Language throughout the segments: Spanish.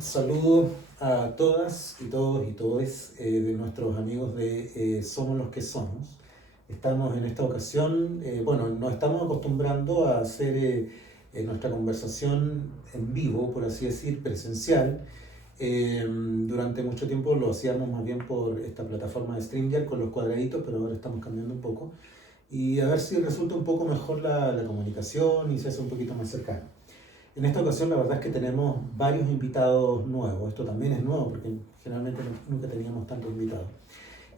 Saludos a todas y todos y todes de nuestros amigos de Somos los que somos. Estamos en esta ocasión, nos estamos acostumbrando a hacer nuestra conversación en vivo, por así decir, presencial. Durante mucho tiempo lo hacíamos más bien por esta plataforma de StreamYard con los cuadraditos, pero ahora estamos cambiando un poco. Y a ver si resulta un poco mejor la comunicación y se hace un poquito más cercano. En esta ocasión la verdad es que tenemos varios invitados nuevos. Esto también es nuevo porque generalmente nunca teníamos tantos invitados.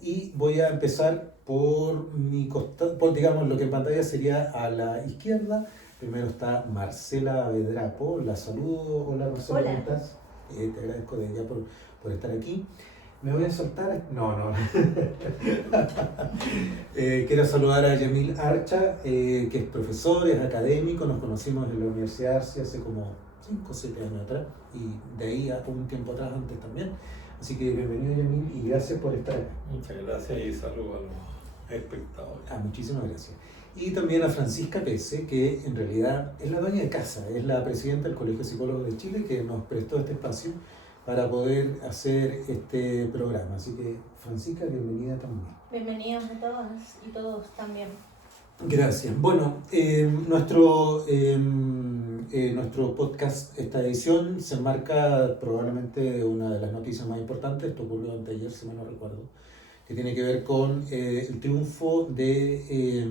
Y voy a empezar por mi costado, digamos lo que en pantalla sería a la izquierda. Primero está Marcela Vedrapo. La saludo. Hola Marcela, Hola. ¿cómo estás? Te agradezco de ya por estar aquí. Me voy a soltar. No. Quiero saludar a Yamil Archa, que es profesor, es académico. Nos conocimos en la Universidad Arce hace como 5 o 7 años atrás y de ahí a un tiempo atrás antes también. Así que bienvenido Yamil y gracias por estar acá. Muchas gracias y saludos a los espectadores. Muchísimas gracias. Y también a Francisca Pese, que en realidad es la dueña de casa, es la presidenta del Colegio de Psicólogos de Chile, que nos prestó este espacio para poder hacer este programa. Así que, Francisca, bienvenida también. Bienvenidos a todas y todos también. Gracias. Bueno, nuestro podcast, esta edición, se enmarca probablemente una de las noticias más importantes. Esto ocurrió anteayer, si mal no recuerdo, que tiene que ver con el triunfo de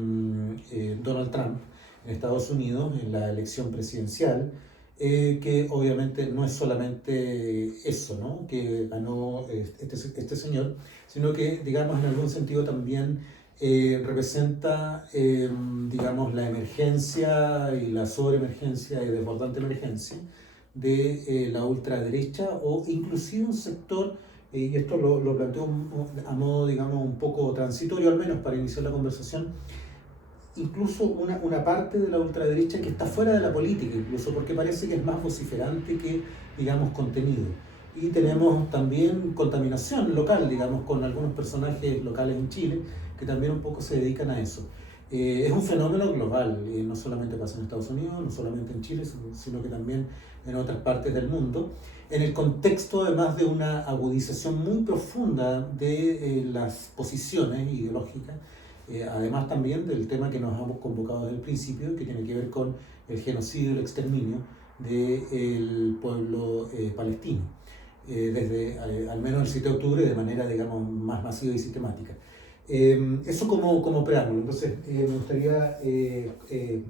Donald Trump en Estados Unidos en la elección presidencial. Que obviamente no es solamente eso, ¿no?, que ganó este señor, sino que, digamos, en algún sentido también representa, digamos, la emergencia y la sobreemergencia y desbordante emergencia de la ultraderecha o inclusive un sector, y esto lo planteo a modo, digamos, un poco transitorio, al menos para iniciar la conversación, incluso una parte de la ultraderecha que está fuera de la política, incluso porque parece que es más vociferante que, digamos, contenido. Y tenemos también contaminación local, digamos, con algunos personajes locales en Chile que también un poco se dedican a eso. Es un fenómeno global, no solamente pasa en Estados Unidos, no solamente en Chile, sino que también en otras partes del mundo, en el contexto además de una agudización muy profunda de las posiciones ideológicas. Además también del tema que nos hemos convocado desde el principio, que tiene que ver con el genocidio y el exterminio del pueblo palestino, desde al menos el 7 de octubre de manera, digamos, más masiva y sistemática. Eso como preámbulo. Entonces, me gustaría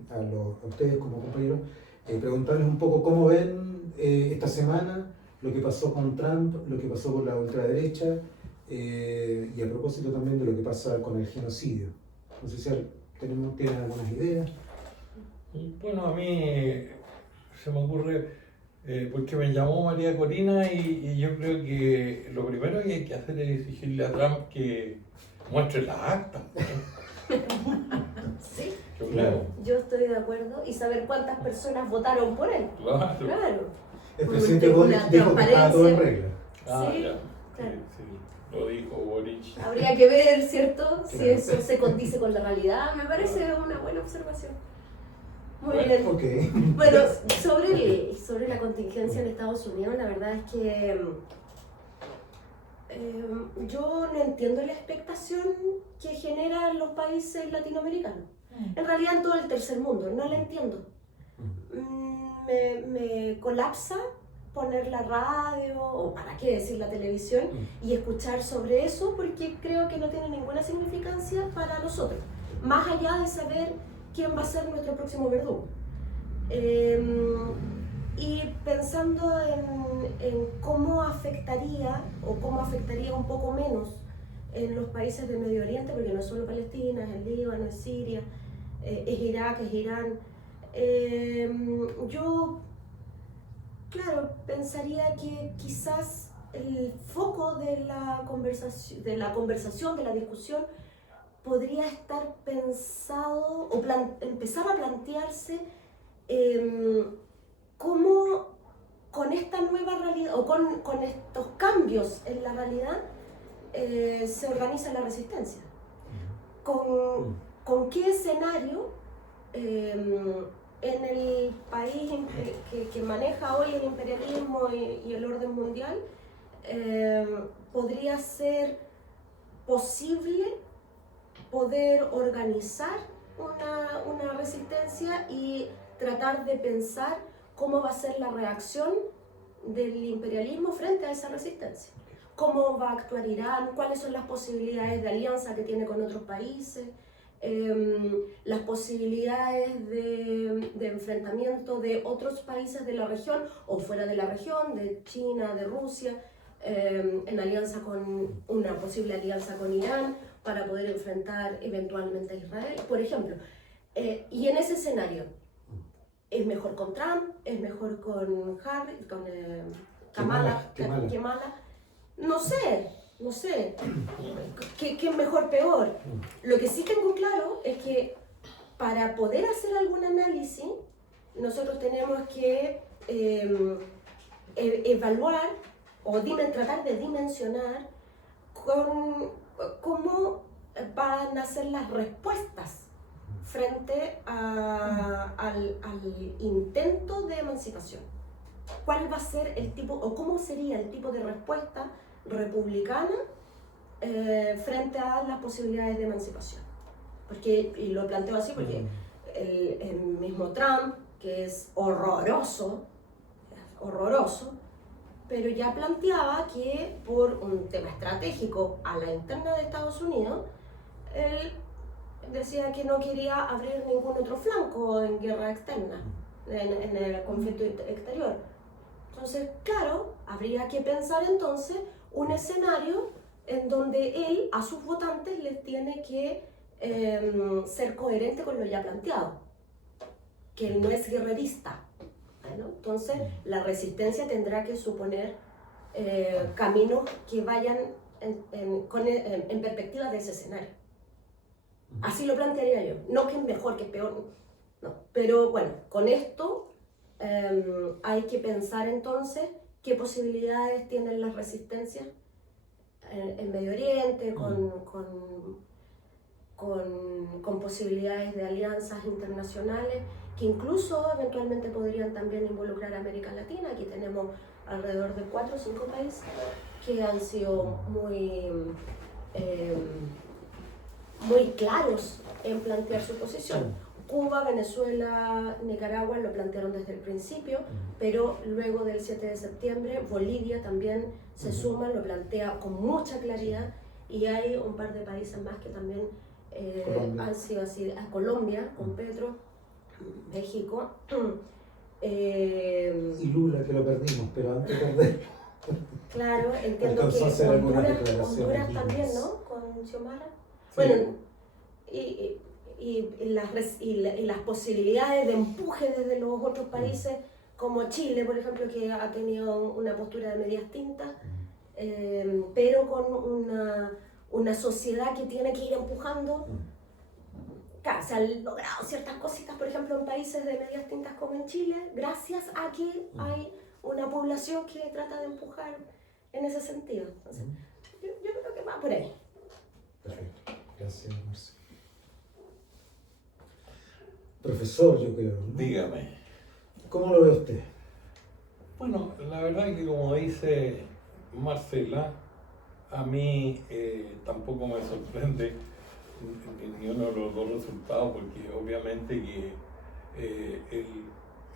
a ustedes como compañeros preguntarles un poco cómo ven esta semana lo que pasó con Trump, lo que pasó con la ultraderecha, y a propósito también de lo que pasa con el genocidio. No sé si tienen algunas ideas. Bueno, a mí se me ocurre, porque me llamó María Corina y yo creo que lo primero que hay que hacer es exigirle a Trump que muestre las actas. Sí, Claro. yo estoy de acuerdo y saber cuántas personas votaron por él. Claro. El Por presidente una Boric dijo que estaba todo en regla. Sí, Ya. claro. Sí, lo dijo Boric. Habría que ver, ¿cierto? Si Claro. eso se condice con la realidad. Me parece una buena observación. Muy Bueno, bien. Ok. Bueno, sobre la contingencia en Estados Unidos, la verdad es que yo no entiendo la expectación que generan los países latinoamericanos. En realidad en todo el tercer mundo, no la entiendo. Me colapsa poner la radio, o para qué decir la televisión, y escuchar sobre eso, porque creo que no tiene ninguna significancia para nosotros, más allá de saber quién va a ser nuestro próximo verdugo. Y pensando en cómo afectaría, o cómo afectaría un poco menos en los países del Medio Oriente, porque no es solo Palestina, es el Líbano, es Siria, es Irak, es Irán. Yo, claro, pensaría que quizás el foco de la conversación, de la discusión, podría estar pensado o empezar a plantearse cómo con esta nueva realidad o con estos cambios en la realidad se organiza la resistencia. ¿Con qué escenario en el país que maneja hoy el imperialismo y el orden mundial, podría ser posible poder organizar una resistencia y tratar de pensar cómo va a ser la reacción del imperialismo frente a esa resistencia. Cómo va a actuar Irán, cuáles son las posibilidades de alianza que tiene con otros países, las posibilidades de enfrentamiento de otros países de la región o fuera de la región, de China, de Rusia, en alianza con una posible alianza con Irán para poder enfrentar eventualmente a Israel, por ejemplo. Y en ese escenario, ¿es mejor con Trump? ¿Es mejor con Harris, con Kamala? No sé. ¿Qué es mejor, peor? Lo que sí tengo claro es que para poder hacer algún análisis, nosotros tenemos que evaluar o tratar de dimensionar cómo van a ser las respuestas frente al intento de emancipación. ¿Cuál va a ser el tipo, o cómo sería el tipo de respuesta republicana frente a las posibilidades de emancipación? Porque, y lo planteo así porque el mismo Trump, que es horroroso, pero ya planteaba que por un tema estratégico a la interna de Estados Unidos, él decía que no quería abrir ningún otro flanco en guerra externa, en el conflicto exterior. Entonces, claro, habría que pensar entonces un escenario en donde él a sus votantes les tiene que ser coherente con lo ya planteado, que él no es guerrerista. ¿No? Entonces, la resistencia tendrá que suponer caminos que vayan en perspectiva de ese escenario. Así lo plantearía yo. No que es mejor, que es peor, no. Pero bueno, con esto hay que pensar entonces qué posibilidades tienen las resistencias en Medio Oriente, con posibilidades de alianzas internacionales que incluso eventualmente podrían también involucrar a América Latina. Aquí tenemos alrededor de 4 o 5 países que han sido muy claros en plantear su posición. Cuba, Venezuela, Nicaragua lo plantearon desde el principio, pero luego del 7 de septiembre Bolivia también se suma, lo plantea con mucha claridad, y hay un par de países más que también han sido así, Colombia con Petro, México. Y Lula, que lo perdimos, pero antes de perder. Claro, entiendo Alcanzó a hacer que algunas Honduras declaraciones también, lindas. ¿no? Con Xiomara. Sí. Bueno, y las posibilidades de empuje desde los otros países, como Chile, por ejemplo, que ha tenido una postura de medias tintas, pero con una sociedad que tiene que ir empujando. Claro, se han logrado ciertas cositas, por ejemplo, en países de medias tintas como en Chile, gracias a que hay una población que trata de empujar en ese sentido. Entonces, yo creo que va por ahí. Perfecto, gracias, Marcelo. Profesor, yo creo, ¿no? Dígame. ¿Cómo lo ve usted? Bueno, la verdad que como dice Marcela, a mí tampoco me sorprende ni uno de los dos resultados, porque obviamente que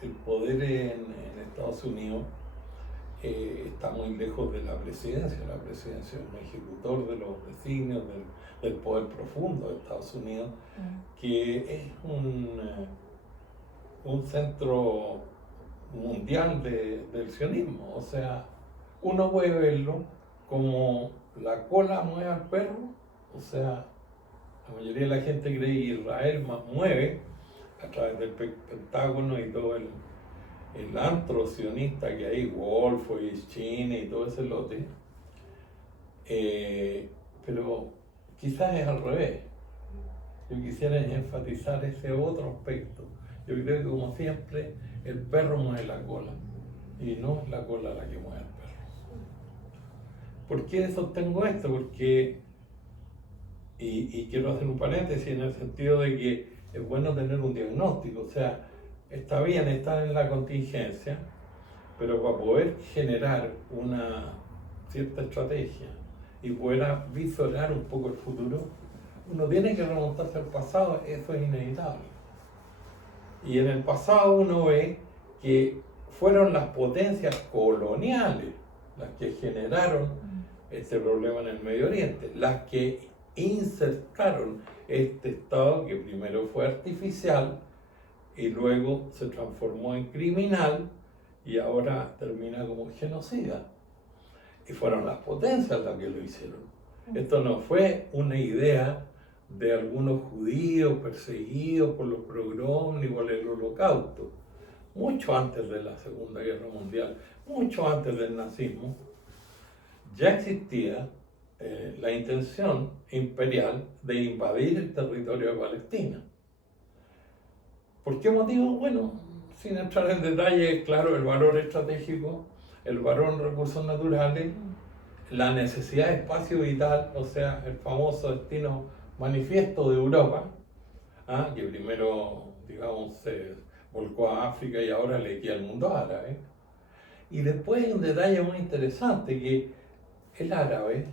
el poder en Estados Unidos está muy lejos de la presidencia. La presidencia es un ejecutor de los designios del poder profundo de Estados Unidos, que es un centro mundial del sionismo. O sea, uno puede verlo como la cola mueve al perro. O sea, la mayoría de la gente cree que Israel mueve a través del Pentágono y todo el antro sionista que hay, Wolf y China y todo ese lote. Pero quizás es al revés. Yo quisiera enfatizar ese otro aspecto. Yo creo que, como siempre, el perro mueve la cola y no es la cola la que mueve al perro. ¿Por qué sostengo esto? Porque, y quiero hacer un paréntesis en el sentido de que es bueno tener un diagnóstico. O sea, está bien estar en la contingencia, pero para poder generar una cierta estrategia y poder visorar un poco el futuro, uno tiene que remontarse al pasado, eso es inevitable. Y en el pasado uno ve que fueron las potencias coloniales las que generaron este problema en el Medio Oriente, las que insertaron este Estado que primero fue artificial y luego se transformó en criminal y ahora termina como genocida. Y fueron las potencias las que lo hicieron. Esto no fue una idea de algunos judíos perseguidos por los pogroms ni por el Holocausto. Mucho antes de la Segunda Guerra Mundial, mucho antes del nazismo, ya existía la intención imperial de invadir el territorio de Palestina. ¿Por qué motivo? Bueno, sin entrar en detalle, claro, el valor estratégico, el valor en recursos naturales, la necesidad de espacio vital, o sea, el famoso destino manifiesto de Europa, que primero, digamos, se volcó a África y ahora le queda al mundo árabe. Y después hay un detalle muy interesante, que el árabe,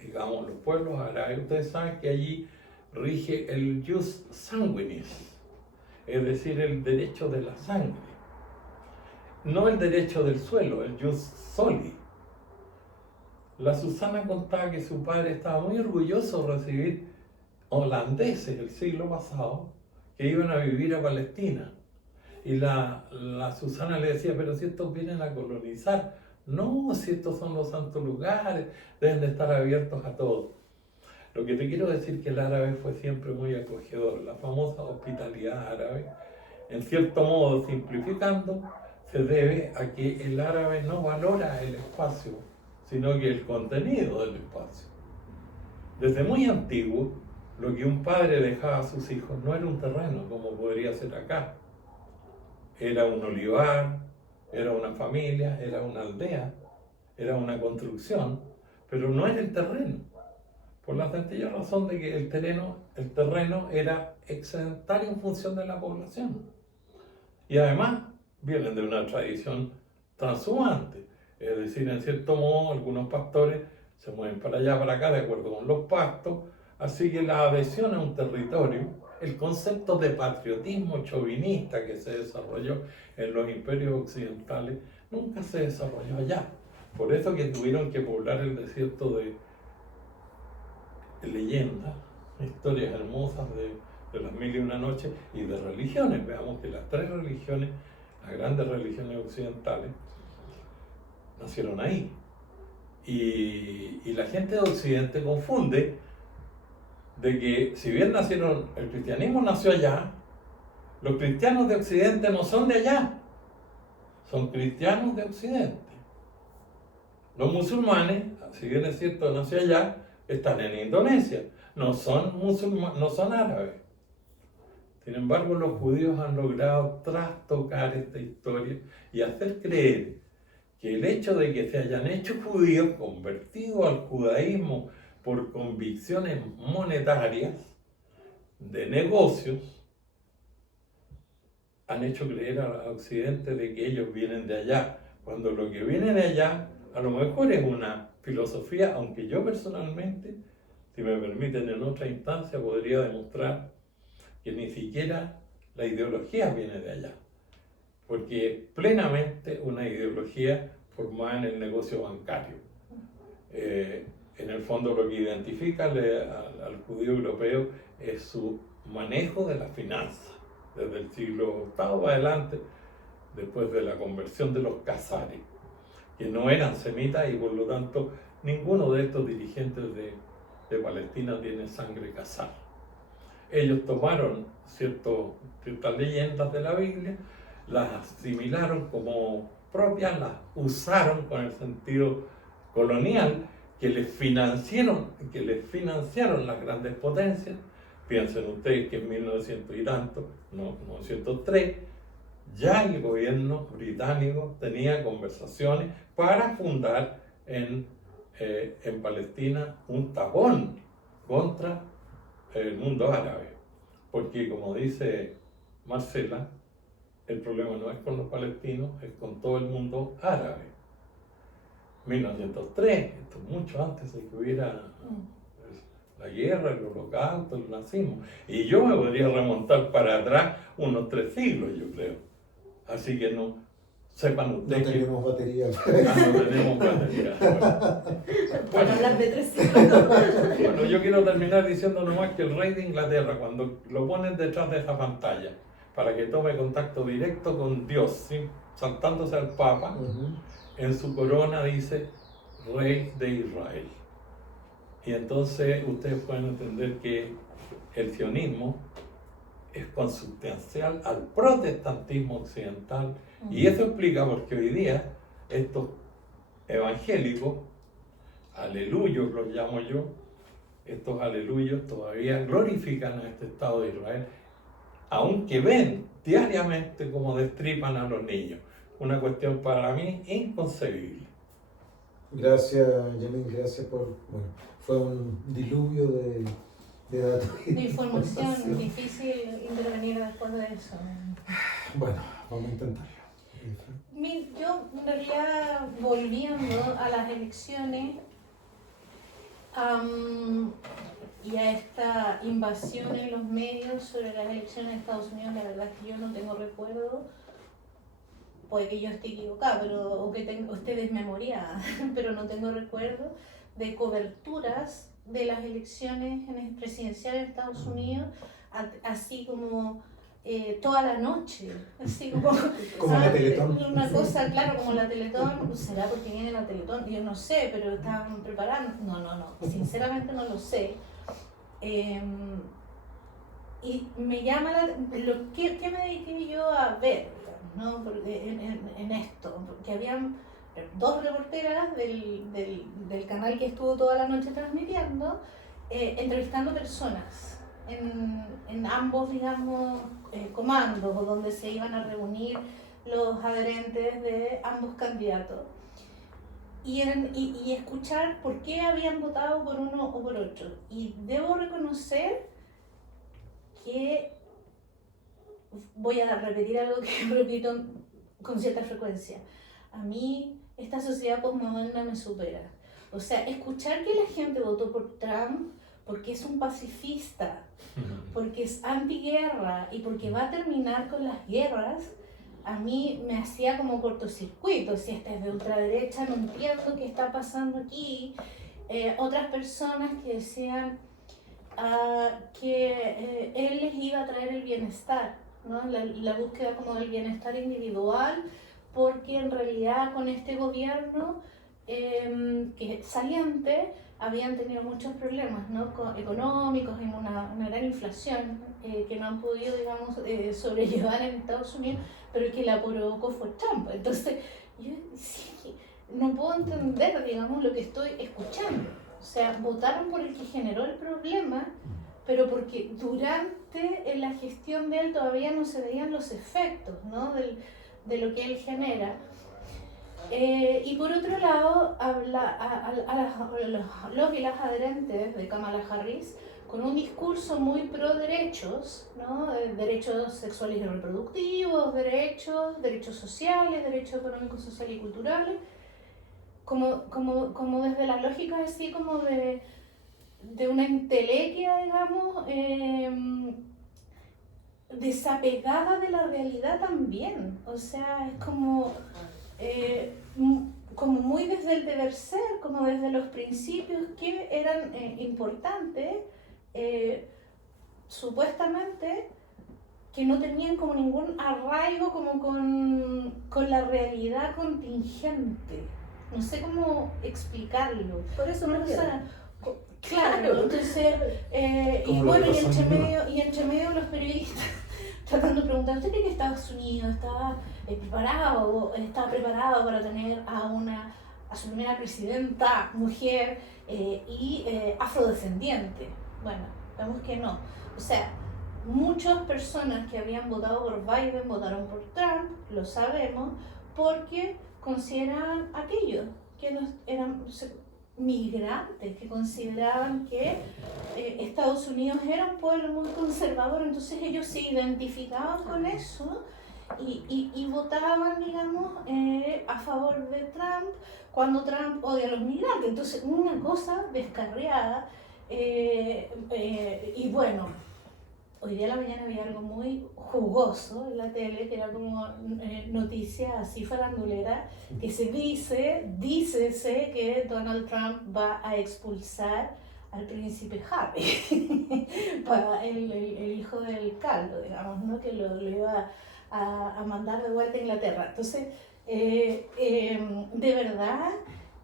digamos, los pueblos árabes, ustedes saben que allí rige el jus sanguinis, es decir, el derecho de la sangre, no el derecho del suelo, el jus soli. La Susana contaba que su padre estaba muy orgulloso de recibir holandeses del siglo pasado que iban a vivir a Palestina. Y la Susana le decía, pero si estos vienen a colonizar, no, si estos son los santos lugares, deben de estar abiertos a todos. Lo que te quiero decir es que el árabe fue siempre muy acogedor, la famosa hospitalidad árabe, en cierto modo, simplificando, se debe a que el árabe no valora el espacio, sino que el contenido del espacio. Desde muy antiguo, lo que un padre dejaba a sus hijos no era un terreno, como podría ser acá. Era un olivar, era una familia, era una aldea, era una construcción, pero no era el terreno. Por la sencilla razón de que el terreno era excedentario en función de la población. Y además vienen de una tradición transhumante. Es decir, en cierto modo, algunos pastores se mueven para allá, para acá, de acuerdo con los pactos. Así que la adhesión a un territorio, el concepto de patriotismo chauvinista que se desarrolló en los imperios occidentales, nunca se desarrolló allá. Por eso que tuvieron que poblar el desierto de leyendas, historias hermosas de las mil y una noches y de religiones. Veamos que las tres religiones, las grandes religiones occidentales, nacieron ahí. Y la gente de Occidente confunde de que si bien el cristianismo nació allá, los cristianos de Occidente no son de allá, son cristianos de Occidente. Los musulmanes, si bien es cierto nació allá, están en Indonesia, no son musulmanes, no son árabes. Sin embargo, los judíos han logrado trastocar esta historia y hacer creer que el hecho de que se hayan hecho judíos, convertidos al judaísmo por convicciones monetarias, de negocios, han hecho creer a Occidente de que ellos vienen de allá, cuando lo que viene de allá a lo mejor es una filosofía, aunque yo personalmente, si me permiten en otra instancia, podría demostrar que ni siquiera la ideología viene de allá, porque es plenamente una ideología formada en el negocio bancario. En el fondo lo que identifica al judío europeo es su manejo de la finanza, desde el siglo VIII adelante, después de la conversión de los khazares, que no eran semitas y por lo tanto ninguno de estos dirigentes de Palestina tiene sangre khazar. Ellos tomaron ciertas leyendas de la Biblia, las asimilaron como propias, las usaron con el sentido colonial que les financiaron las grandes potencias. Piensen ustedes que en 1900 y tanto, 1903, ya el gobierno británico tenía conversaciones para fundar en Palestina un tapón contra el mundo árabe. Porque como dice Marcela, el problema no es con los palestinos, es con todo el mundo árabe. 1903, esto es mucho antes de que hubiera la guerra, el holocausto, el nazismo. Y yo me podría remontar para atrás unos 3 siglos, yo creo. Así que no, sepan No ustedes que... tenemos batería. no tenemos batería. Para hablar de 3 siglos. Bueno, yo quiero terminar diciendo nomás que el rey de Inglaterra, cuando lo ponen detrás de esa pantalla, para que tome contacto directo con Dios, ¿sí?, saltándose al Papa, en su corona dice Rey de Israel. Y entonces ustedes pueden entender que el sionismo es consubstancial al protestantismo occidental. Y eso explica por qué hoy día estos evangélicos, aleluyos los llamo yo, estos aleluyos todavía glorifican a este Estado de Israel, aunque ven diariamente cómo destripan a los niños. Una cuestión para mí inconcebible. Gracias, Yamin, gracias por... Bueno, fue un diluvio de datos. De información, difícil intervenir después de eso. Bueno, vamos a intentarlo. Yo, en realidad, volviendo a las elecciones y a esta invasión en los medios sobre las elecciones de Estados Unidos, la verdad es que yo no tengo recuerdo. Puede que yo esté equivocada, o que ustedes memoria, pero no tengo recuerdo de coberturas de las elecciones presidenciales de Estados Unidos, así como toda la noche, así como la Teletón. una cosa, claro, como la Teletón. ¿Será porque viene la Teletón? Yo no sé, pero estaban preparando. No, sinceramente no lo sé. Y me llama ¿qué me dediqué yo a ver, ¿no? en esto? Porque habían 2 reporteras del canal que estuvo toda la noche transmitiendo, entrevistando personas en ambos, digamos, comandos, o donde se iban a reunir los adherentes de ambos candidatos. Y escuchar por qué habían votado por uno o por otro. Y debo reconocer que voy a repetir algo que repito con cierta frecuencia. A mí esta sociedad postmoderna me supera. O sea, escuchar que la gente votó por Trump porque es un pacifista, porque es antiguerra y porque va a terminar con las guerras, a mí me hacía como cortocircuito. Si esta es de ultraderecha, no entiendo qué está pasando aquí. Otras personas que decían que él les iba a traer el bienestar, ¿no? La búsqueda como del bienestar individual, porque en realidad con este gobierno que saliente habían tenido muchos problemas, ¿no? Económicos, en una gran inflación que no han podido, digamos, sobrellevar en Estados Unidos, pero que la provocó fue Trump. Entonces yo sí, no puedo entender, digamos, lo que estoy escuchando. O sea, votaron por el que generó el problema, pero porque durante la gestión de él todavía no se veían los efectos, ¿no? de lo que él genera. Y por otro lado, los y las adherentes de Kamala Harris, con un discurso muy pro derechos, ¿no? Derechos sexuales y reproductivos, derechos sociales, derechos económicos, sociales y culturales, como desde la lógica así como de una entelequia, digamos, desapegada de la realidad también. O sea, es como muy desde el deber ser, como desde los principios que eran importantes, supuestamente, que no tenían como ningún arraigo como con la realidad contingente. No sé cómo explicarlo. Por eso no lo Claro, entonces, y bueno, y entre medio los periodistas tratando de preguntar, ¿usted cree que Estados Unidos está preparado para tener a su primera presidenta mujer y afrodescendiente? Bueno, vemos que no. O sea, muchas personas que habían votado por Biden votaron por Trump, lo sabemos, porque consideran aquellos que eran migrantes, que consideraban que Estados Unidos era un pueblo muy conservador, entonces ellos se identificaban con eso y votaban, digamos, a favor de Trump cuando Trump odia a los migrantes. Entonces, una cosa descarriada. Y bueno, hoy día a la mañana había algo muy jugoso en la tele, que era como noticia así farandulera, que dícese que Donald Trump va a expulsar al príncipe Harry, el hijo del caldo, digamos, ¿no? Que lo iba a mandar de vuelta a Inglaterra. Entonces, de verdad,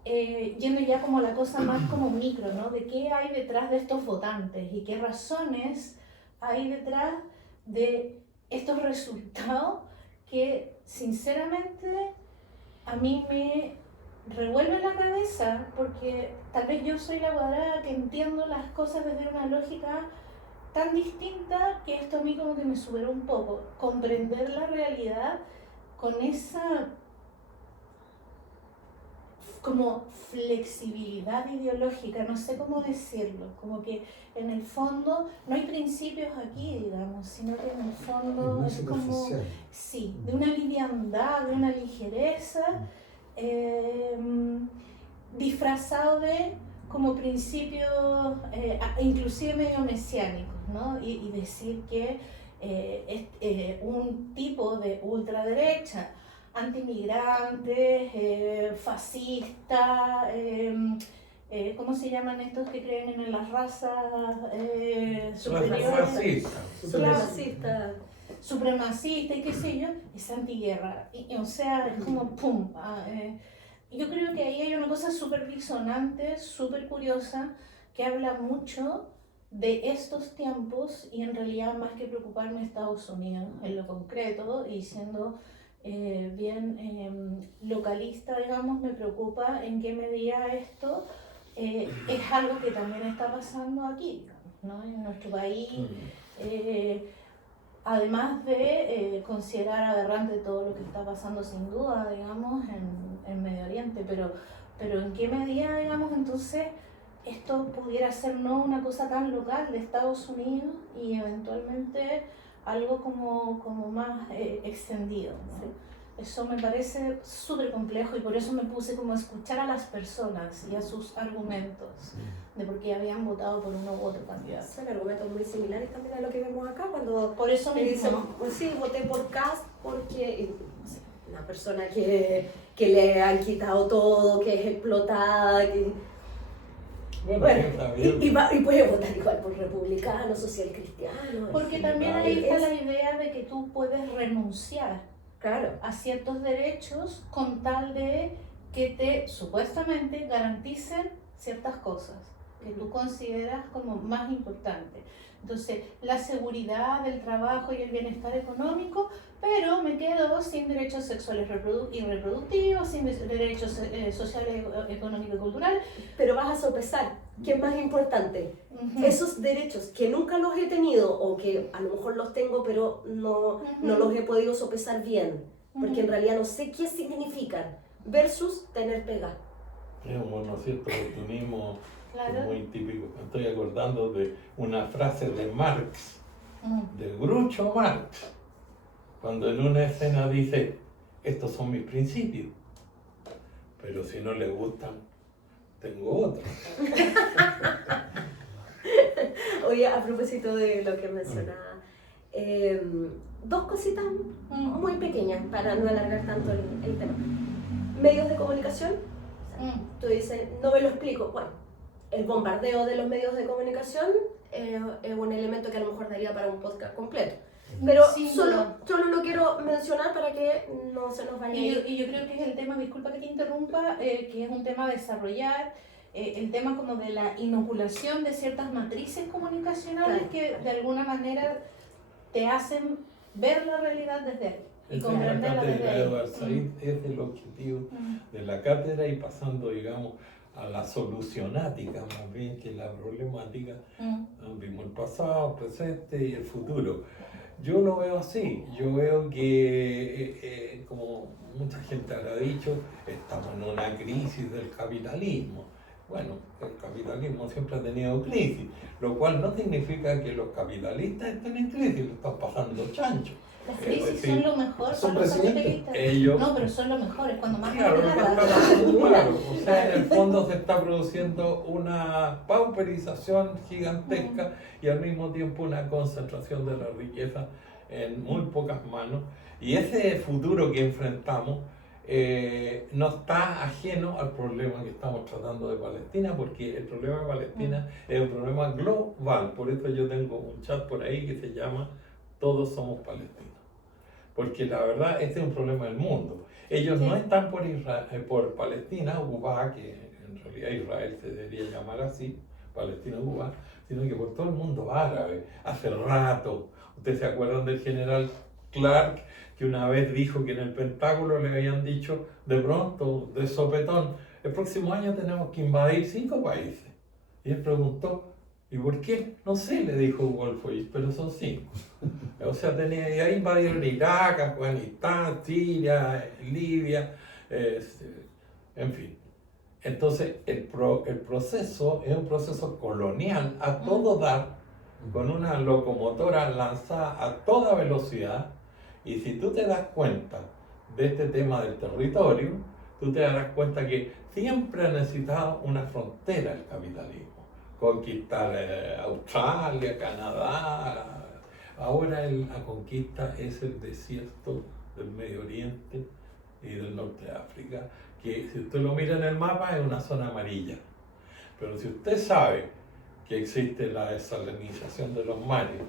yendo ya como la cosa más como micro, ¿no? De qué hay detrás de estos votantes y qué razones hay detrás de estos resultados que sinceramente a mí me revuelven la cabeza, porque tal vez yo soy la cuadrada que entiendo las cosas desde una lógica tan distinta, que esto a mí como que me superó un poco, comprender la realidad con esa como flexibilidad ideológica, no sé cómo decirlo, como que en el fondo no hay principios aquí, digamos, sino que en el fondo es como, sí, de una liviandad, de una ligereza, disfrazado de como principios inclusive medio mesiánicos, ¿no? Y decir que un tipo de ultraderecha, antimigrantes, fascistas, ¿cómo se llaman estos que creen en las razas superiores? Supremacista y qué sé yo, es antiguerra. O sea, es como pum. Yo creo que ahí hay una cosa súper disonante, súper curiosa, que habla mucho de estos tiempos y en realidad más que preocuparme Estados Unidos en lo concreto y siendo bien localista, digamos, me preocupa en qué medida esto es algo que también está pasando aquí, ¿no? En nuestro país. Además de considerar aberrante todo lo que está pasando sin duda, digamos, en Medio Oriente, pero en qué medida, digamos, entonces esto pudiera ser no una cosa tan local de Estados Unidos y eventualmente algo como más extendido, ¿no? Sí. Eso me parece súper complejo y por eso me puse como a escuchar a las personas y a sus argumentos de por qué habían votado por uno u otro candidato. Son argumentos muy similares también a lo que vemos acá, cuando por eso me dicen, pues sí, voté por Kast porque una persona que le han quitado todo, que es explotada, que... Bueno, y puede votar igual por republicano, social cristiano. Porque también ahí está la idea de que tú puedes renunciar, claro, a ciertos derechos con tal de que te supuestamente garanticen ciertas cosas que tú consideras como más importantes. Entonces, la seguridad del trabajo y el bienestar económico, pero me quedo sin derechos sexuales y reproductivos, sin derechos sociales, económicos y culturales. Pero vas a sopesar, ¿qué es más importante? Esos derechos que nunca los he tenido o que a lo mejor los tengo pero no los he podido sopesar bien, porque en realidad no sé qué significan, versus tener pega. Es un cierto oportunismo. Claro. Muy típico. Me estoy acordando de una frase de Marx, de Groucho Marx, cuando en una escena dice: estos son mis principios, pero si no les gustan, tengo otros. Oye, a propósito de lo que mencionaba, dos cositas muy pequeñas para no alargar tanto el tema. Medios de comunicación, tú dices, no me lo explico. Bueno, el bombardeo de los medios de comunicación es un elemento que a lo mejor daría para un podcast completo. Pero solo lo quiero mencionar para que no se nos vaya. Y yo creo que es el tema, disculpa que te interrumpa, que es un tema a desarrollar, el tema como de la inoculación de ciertas matrices comunicacionales, claro, que de alguna manera te hacen ver la realidad desde ahí. Y comprenderla desde ahí. Edward Said es el objetivo de la cátedra y pasando, digamos, a la solucionática más bien que la problemática. Vimos el pasado, el presente y el futuro. Yo lo veo así, yo veo que, como mucha gente habrá dicho, estamos en una crisis del capitalismo. Bueno, el capitalismo siempre ha tenido crisis, lo cual no significa que los capitalistas estén en crisis, lo están pasando chancho. Las crisis son lo mejor son para los presidentes. capitalistas. Ellos, No, pero son lo mejor, es cuando más claro, lo que ganan. están haciendo, claro, o sea, en el fondo se está produciendo una pauperización gigantesca y al mismo tiempo una concentración de la riqueza en muy pocas manos. Y ese futuro que enfrentamos no está ajeno al problema que estamos tratando de Palestina, porque el problema de Palestina es un problema global. Por eso yo tengo un chat por ahí que se llama Todos somos palestinos. Porque la verdad, este es un problema del mundo. Ellos no están por Palestina ocupada, que en realidad Israel se debería llamar así, Palestina ocupada, sino que por todo el mundo árabe. Hace rato, ¿ustedes se acuerdan del general Clark, que una vez dijo que en el Pentágono le habían dicho de pronto, de sopetón, el próximo año tenemos que invadir 5 países? Y él preguntó, ¿y por qué? No sé, le dijo Wolfowitz, pero son 5. O sea, y ahí invadieron Irak, Afganistán, Siria, Libia, en fin. Entonces, el proceso es un proceso colonial a todo dar, con una locomotora lanzada a toda velocidad. Y si tú te das cuenta de este tema del territorio, tú te darás cuenta que siempre ha necesitado una frontera el capitalismo. Conquistar Australia, Canadá. Ahora la conquista es el desierto del Medio Oriente y del norte de África, que si usted lo mira en el mapa es una zona amarilla. Pero si usted sabe que existe la desalinización de los mares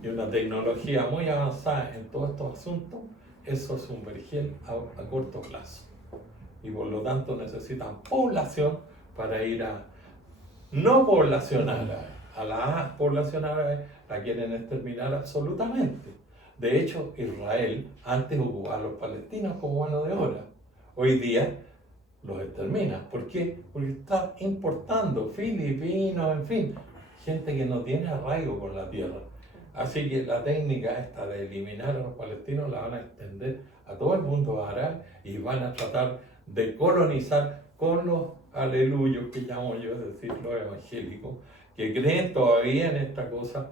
y una tecnología muy avanzada en todos estos asuntos, eso es un vergel a corto plazo. Y por lo tanto necesitan población para ir a no población árabe. A la población árabe la quieren exterminar absolutamente. De hecho, Israel antes ocupaba a los palestinos como mano de obra. Hoy día los extermina. ¿Por qué? Porque está importando filipinos, en fin, gente que no tiene arraigo con la tierra. Así que la técnica esta de eliminar a los palestinos la van a extender a todo el mundo árabe y van a tratar de colonizar con los aleluyos que llamo yo, es decir, los evangélicos, que creen todavía en esta cosa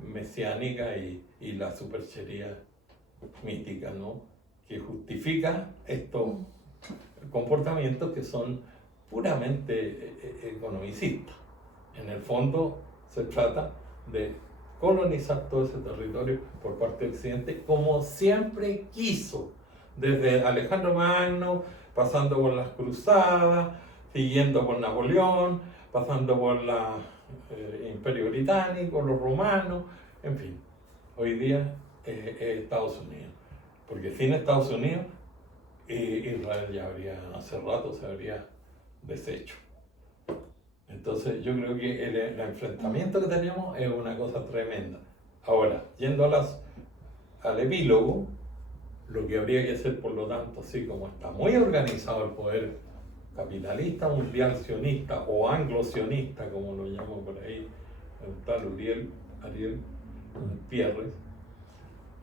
mesiánica y la superchería mítica, ¿no? Que justifica estos comportamientos que son puramente economicistas. En el fondo se trata de colonizar todo ese territorio por parte del Occidente como siempre quiso, desde Alejandro Magno, pasando por las cruzadas, siguiendo por Napoleón, pasando por el Imperio Británico, los romanos, en fin. Hoy día Estados Unidos, porque sin Estados Unidos Israel ya hace rato se habría deshecho. Entonces yo creo que el enfrentamiento que tenemos es una cosa tremenda. Ahora, yendo al epílogo, lo que habría que hacer, por lo tanto, así como está muy organizado el poder capitalista mundial sionista o anglo-sionista, como lo llamo por ahí, el tal Ariel Pierres,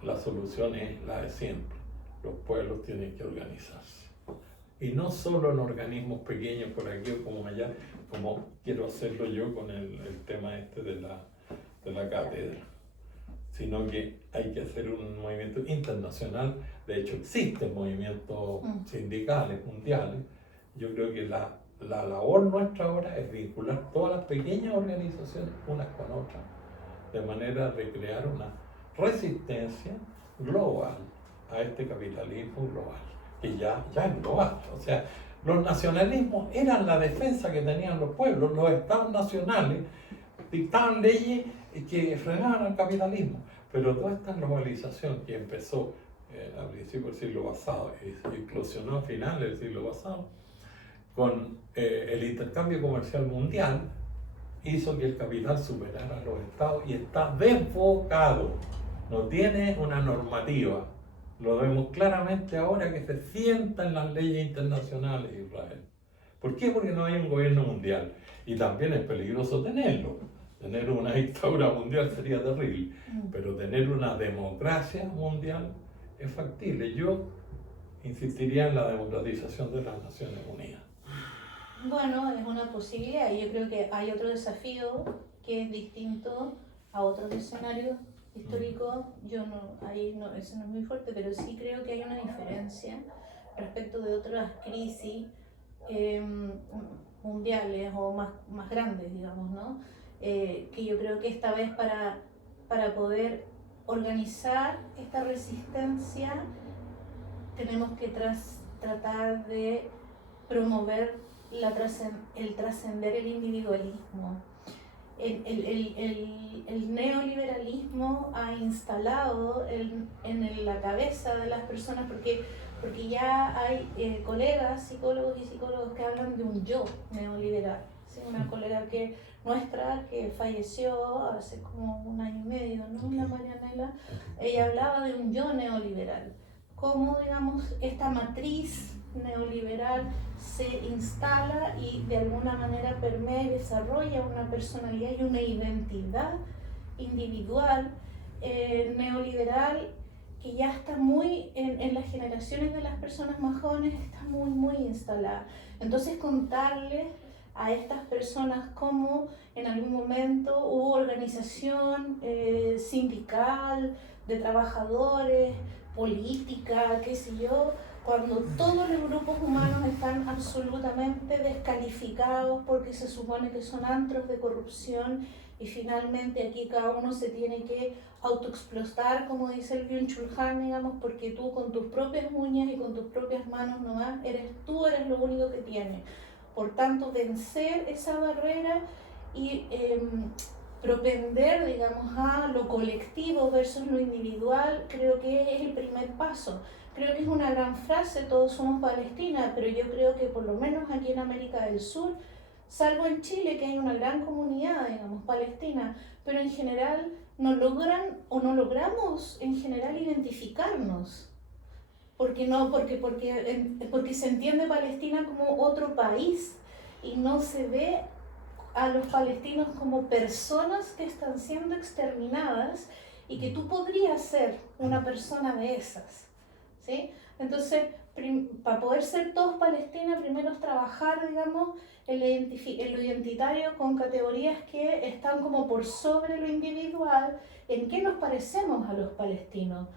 la solución es la de siempre. Los pueblos tienen que organizarse. Y no solo en organismos pequeños por aquí o como allá, como quiero hacerlo yo con el tema este de la cátedra, sino que hay que hacer un movimiento internacional. De hecho, existen movimientos sindicales mundiales. Yo creo que la labor nuestra ahora es vincular todas las pequeñas organizaciones unas con otras, de manera de crear una resistencia global a este capitalismo global, que ya es global. O sea, los nacionalismos eran la defensa que tenían los pueblos. Los estados nacionales dictaban leyes que frenaban al capitalismo, pero toda esta globalización que empezó a principios del siglo pasado y se eclosionó a finales del siglo pasado, con el intercambio comercial mundial, hizo que el capital superara a los estados y está desbocado, no tiene una normativa. Lo vemos claramente ahora que se sienta en las leyes internacionales de Israel. ¿Por qué? Porque no hay un gobierno mundial. Y también es peligroso tenerlo. Tener una dictadura mundial sería terrible. Pero tener una democracia mundial es factible. Yo insistiría en la democratización de las Naciones Unidas. Bueno, es una posibilidad y yo creo que hay otro desafío que es distinto a otros escenarios históricos. Yo no, ahí no, eso no es muy fuerte, pero sí creo que hay una diferencia respecto de otras crisis eh, mundiales o más grandes, digamos, ¿no? Que yo creo que esta vez para poder organizar esta resistencia tenemos que tratar de promover el trascender el individualismo. El neoliberalismo ha instalado en la cabeza de las personas, porque ya hay colegas, psicólogos y psicólogos que hablan de un yo neoliberal. ¿Sí? Una colega nuestra que falleció hace como 1 año y medio, ¿no? La Marianela, ella hablaba de un yo neoliberal. Cómo, digamos, esta matriz neoliberal se instala y de alguna manera permea y desarrolla una personalidad y una identidad individual neoliberal que ya está muy en las generaciones de las personas más jóvenes, está muy instalada. Entonces contarles a estas personas cómo en algún momento hubo organización sindical, de trabajadores, política, qué sé yo, cuando todos los grupos humanos están absolutamente descalificados porque se supone que son antros de corrupción y finalmente aquí cada uno se tiene que autoexplotar, como dice el Byung-Chul Han, digamos, porque tú con tus propias uñas y con tus propias manos nomás, tú eres lo único que tienes. Por tanto, vencer esa barrera y propender, digamos, a lo colectivo versus lo individual, creo que es el primer paso. Creo que es una gran frase, todos somos Palestina, pero yo creo que por lo menos aquí en América del Sur, salvo en Chile, que hay una gran comunidad, digamos, palestina, pero en general no logramos en general identificarnos. Porque se entiende Palestina como otro país y no se ve a los palestinos como personas que están siendo exterminadas y que tú podrías ser una persona de esas, ¿sí? Entonces, para poder ser todos Palestina, primero es trabajar, digamos, en lo identitario con categorías que están como por sobre lo individual, en qué nos parecemos a los palestinos,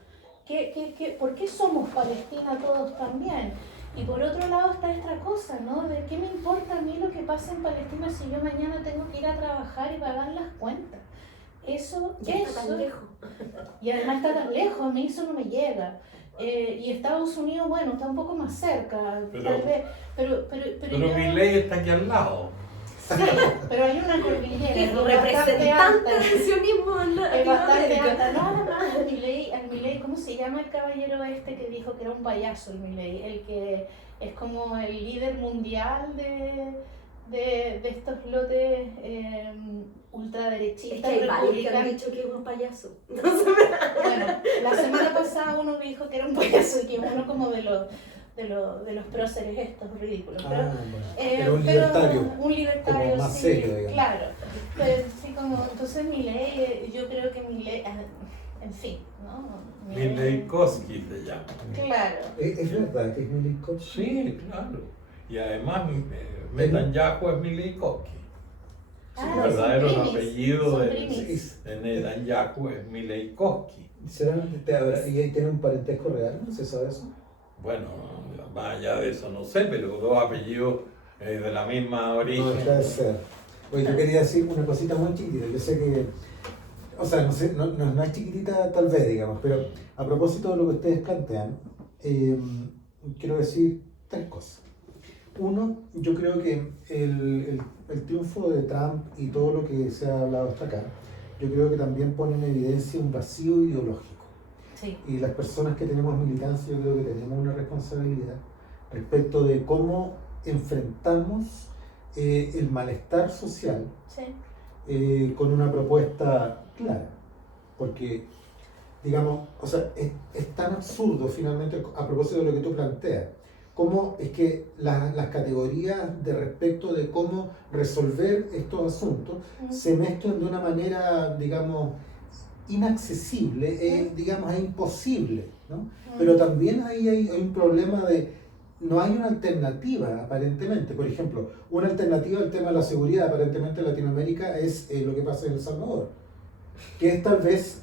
¿por qué somos Palestina todos también? Y por otro lado está esta cosa, ¿no? De qué me importa a mí lo que pasa en Palestina si yo mañana tengo que ir a trabajar y pagar las cuentas. Eso está tan lejos. Y además está tan lejos, a mí eso no me llega. Y Estados Unidos, bueno, está un poco más cerca, tal vez, pero Milei está aquí al lado. Sí, pero hay una cordillera. Que es representante del sionismo en Es bastante Latinoamérica. alta. Nada más el Milei, ¿cómo se llama el caballero este que dijo que era un payaso el Milei? El que es como el líder mundial de estos lotes ultraderechistas. Es que hay varios que han republicanos. dicho que es un payaso. Bueno, la semana pasada uno dijo que era un payaso y que uno como de los próceres estos ridículos. Pero, Pero un libertario. Un libertario, como más sí, serio, digamos. claro. Pero, sí, como, entonces Milei, yo creo que Milei, en fin, ¿no? Mileikowski se llama. Claro. ¿Es verdad que es Mileikowski? Sí, claro. Y además Netanyahu es Mileikowski. Su Ah, verdadero son primis, apellido son de primis. Netanyahu es Mileikowski. ¿Y ahí tiene un parentesco real? ¿No se sabe eso? Bueno, más allá de eso no sé, pero 2 apellidos de la misma origen. No deja de ser. Oye, yo quería decir una cosita muy chiquitita. Yo sé que, o sea, no sé, no es chiquitita tal vez, digamos, pero a propósito de lo que ustedes plantean, quiero decir 3 cosas. Uno, yo creo que el triunfo de Trump y todo lo que se ha hablado hasta acá, yo creo que también pone en evidencia un vacío ideológico. Sí. Y las personas que tenemos militancia, yo creo que tenemos una responsabilidad respecto de cómo enfrentamos el malestar social Sí. con una propuesta clara. Porque, digamos, o sea, es tan absurdo finalmente, a propósito de lo que tú planteas, cómo es que las categorías de respecto de cómo resolver estos asuntos se mezclan de una manera, digamos, inaccesible, digamos, es imposible, ¿no? Pero también ahí hay un problema de no hay una alternativa aparentemente. Por ejemplo, una alternativa al tema de la seguridad aparentemente en Latinoamérica es lo que pasa en El Salvador, que es tal vez,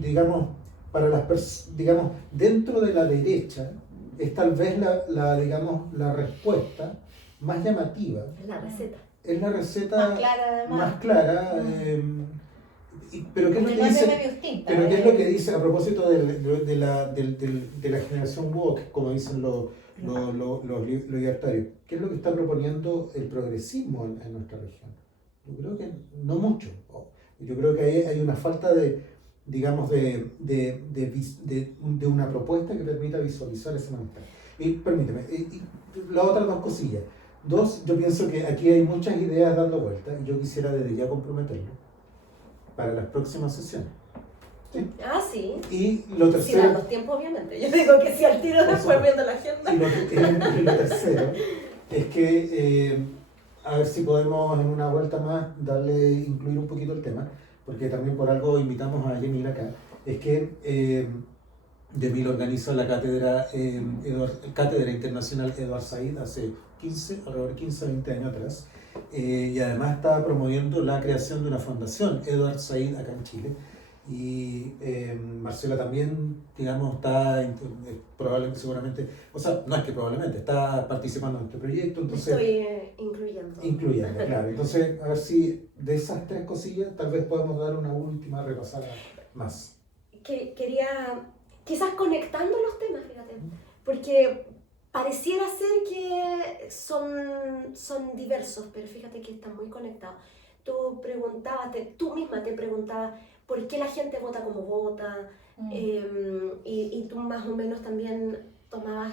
digamos, para digamos, dentro de la derecha, es tal vez digamos, la respuesta más llamativa. La receta. Es la receta Más clara, además. más clara, pero ¿qué es lo que dice? Pero ¿qué es lo que dice a propósito de la generación woke, como dicen los libertarios? ¿Qué es lo que está proponiendo el progresismo en nuestra región? Yo creo que no mucho. Yo creo que hay una falta digamos, de una propuesta que permita visualizar ese malestar. Y permíteme, y las otras dos cosillas. Dos, yo pienso que aquí hay muchas ideas dando vueltas y yo quisiera desde ya comprometerlo para las próximas sesiones. ¿Sí? Ah, sí. Y lo Si tercero... dan los tiempos, obviamente. Yo digo que si al tiro después viendo la agenda. Y lo tercero es que, a ver si podemos en una vuelta más incluir un poquito el tema, porque también por algo invitamos a Yemil acá, es que Yemil organiza la cátedra internacional Edward Said hace alrededor de 15 o 20 años atrás, y además está promoviendo la creación de una fundación Edward Said acá en Chile. Y Marcela también, digamos, está probablemente, seguramente, o sea, no es que probablemente, está participando en este proyecto, entonces... Estoy incluyendo, claro. Entonces, a ver si de esas tres cosillas tal vez podemos dar una última repasada más. Quería, quizás conectando los temas, fíjate, porque pareciera ser que son diversos, pero fíjate que están muy conectados. Tú misma te preguntabas por qué la gente vota como vota, y tú más o menos también tomabas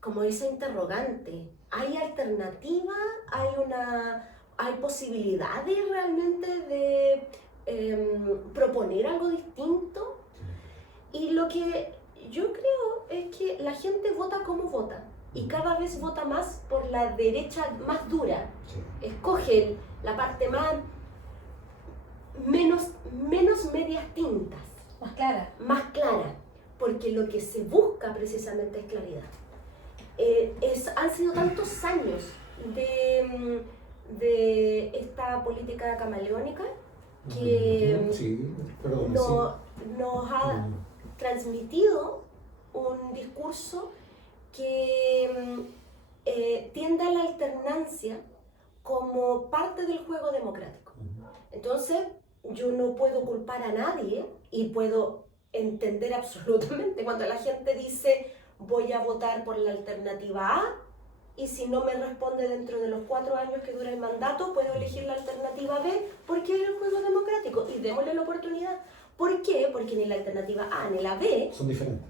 como esa interrogante. ¿Hay alternativa? ¿Hay posibilidades realmente de proponer algo distinto? Y lo que yo creo es que la gente vota como vota y cada vez vota más por la derecha más dura. Sí. Escoge la parte menos medias tintas. Más clara. Porque lo que se busca precisamente es claridad. Han sido tantos años de esta política camaleónica que nos ha transmitido un discurso que tiende a la alternancia como parte del juego democrático. Entonces, yo no puedo culpar a nadie y puedo entender absolutamente cuando la gente dice voy a votar por la alternativa A y si no me responde dentro de los 4 años que dura el mandato, puedo elegir la alternativa B porque es el juego democrático y démosle la oportunidad. ¿Por qué? Porque ni la alternativa A ni la B son diferentes.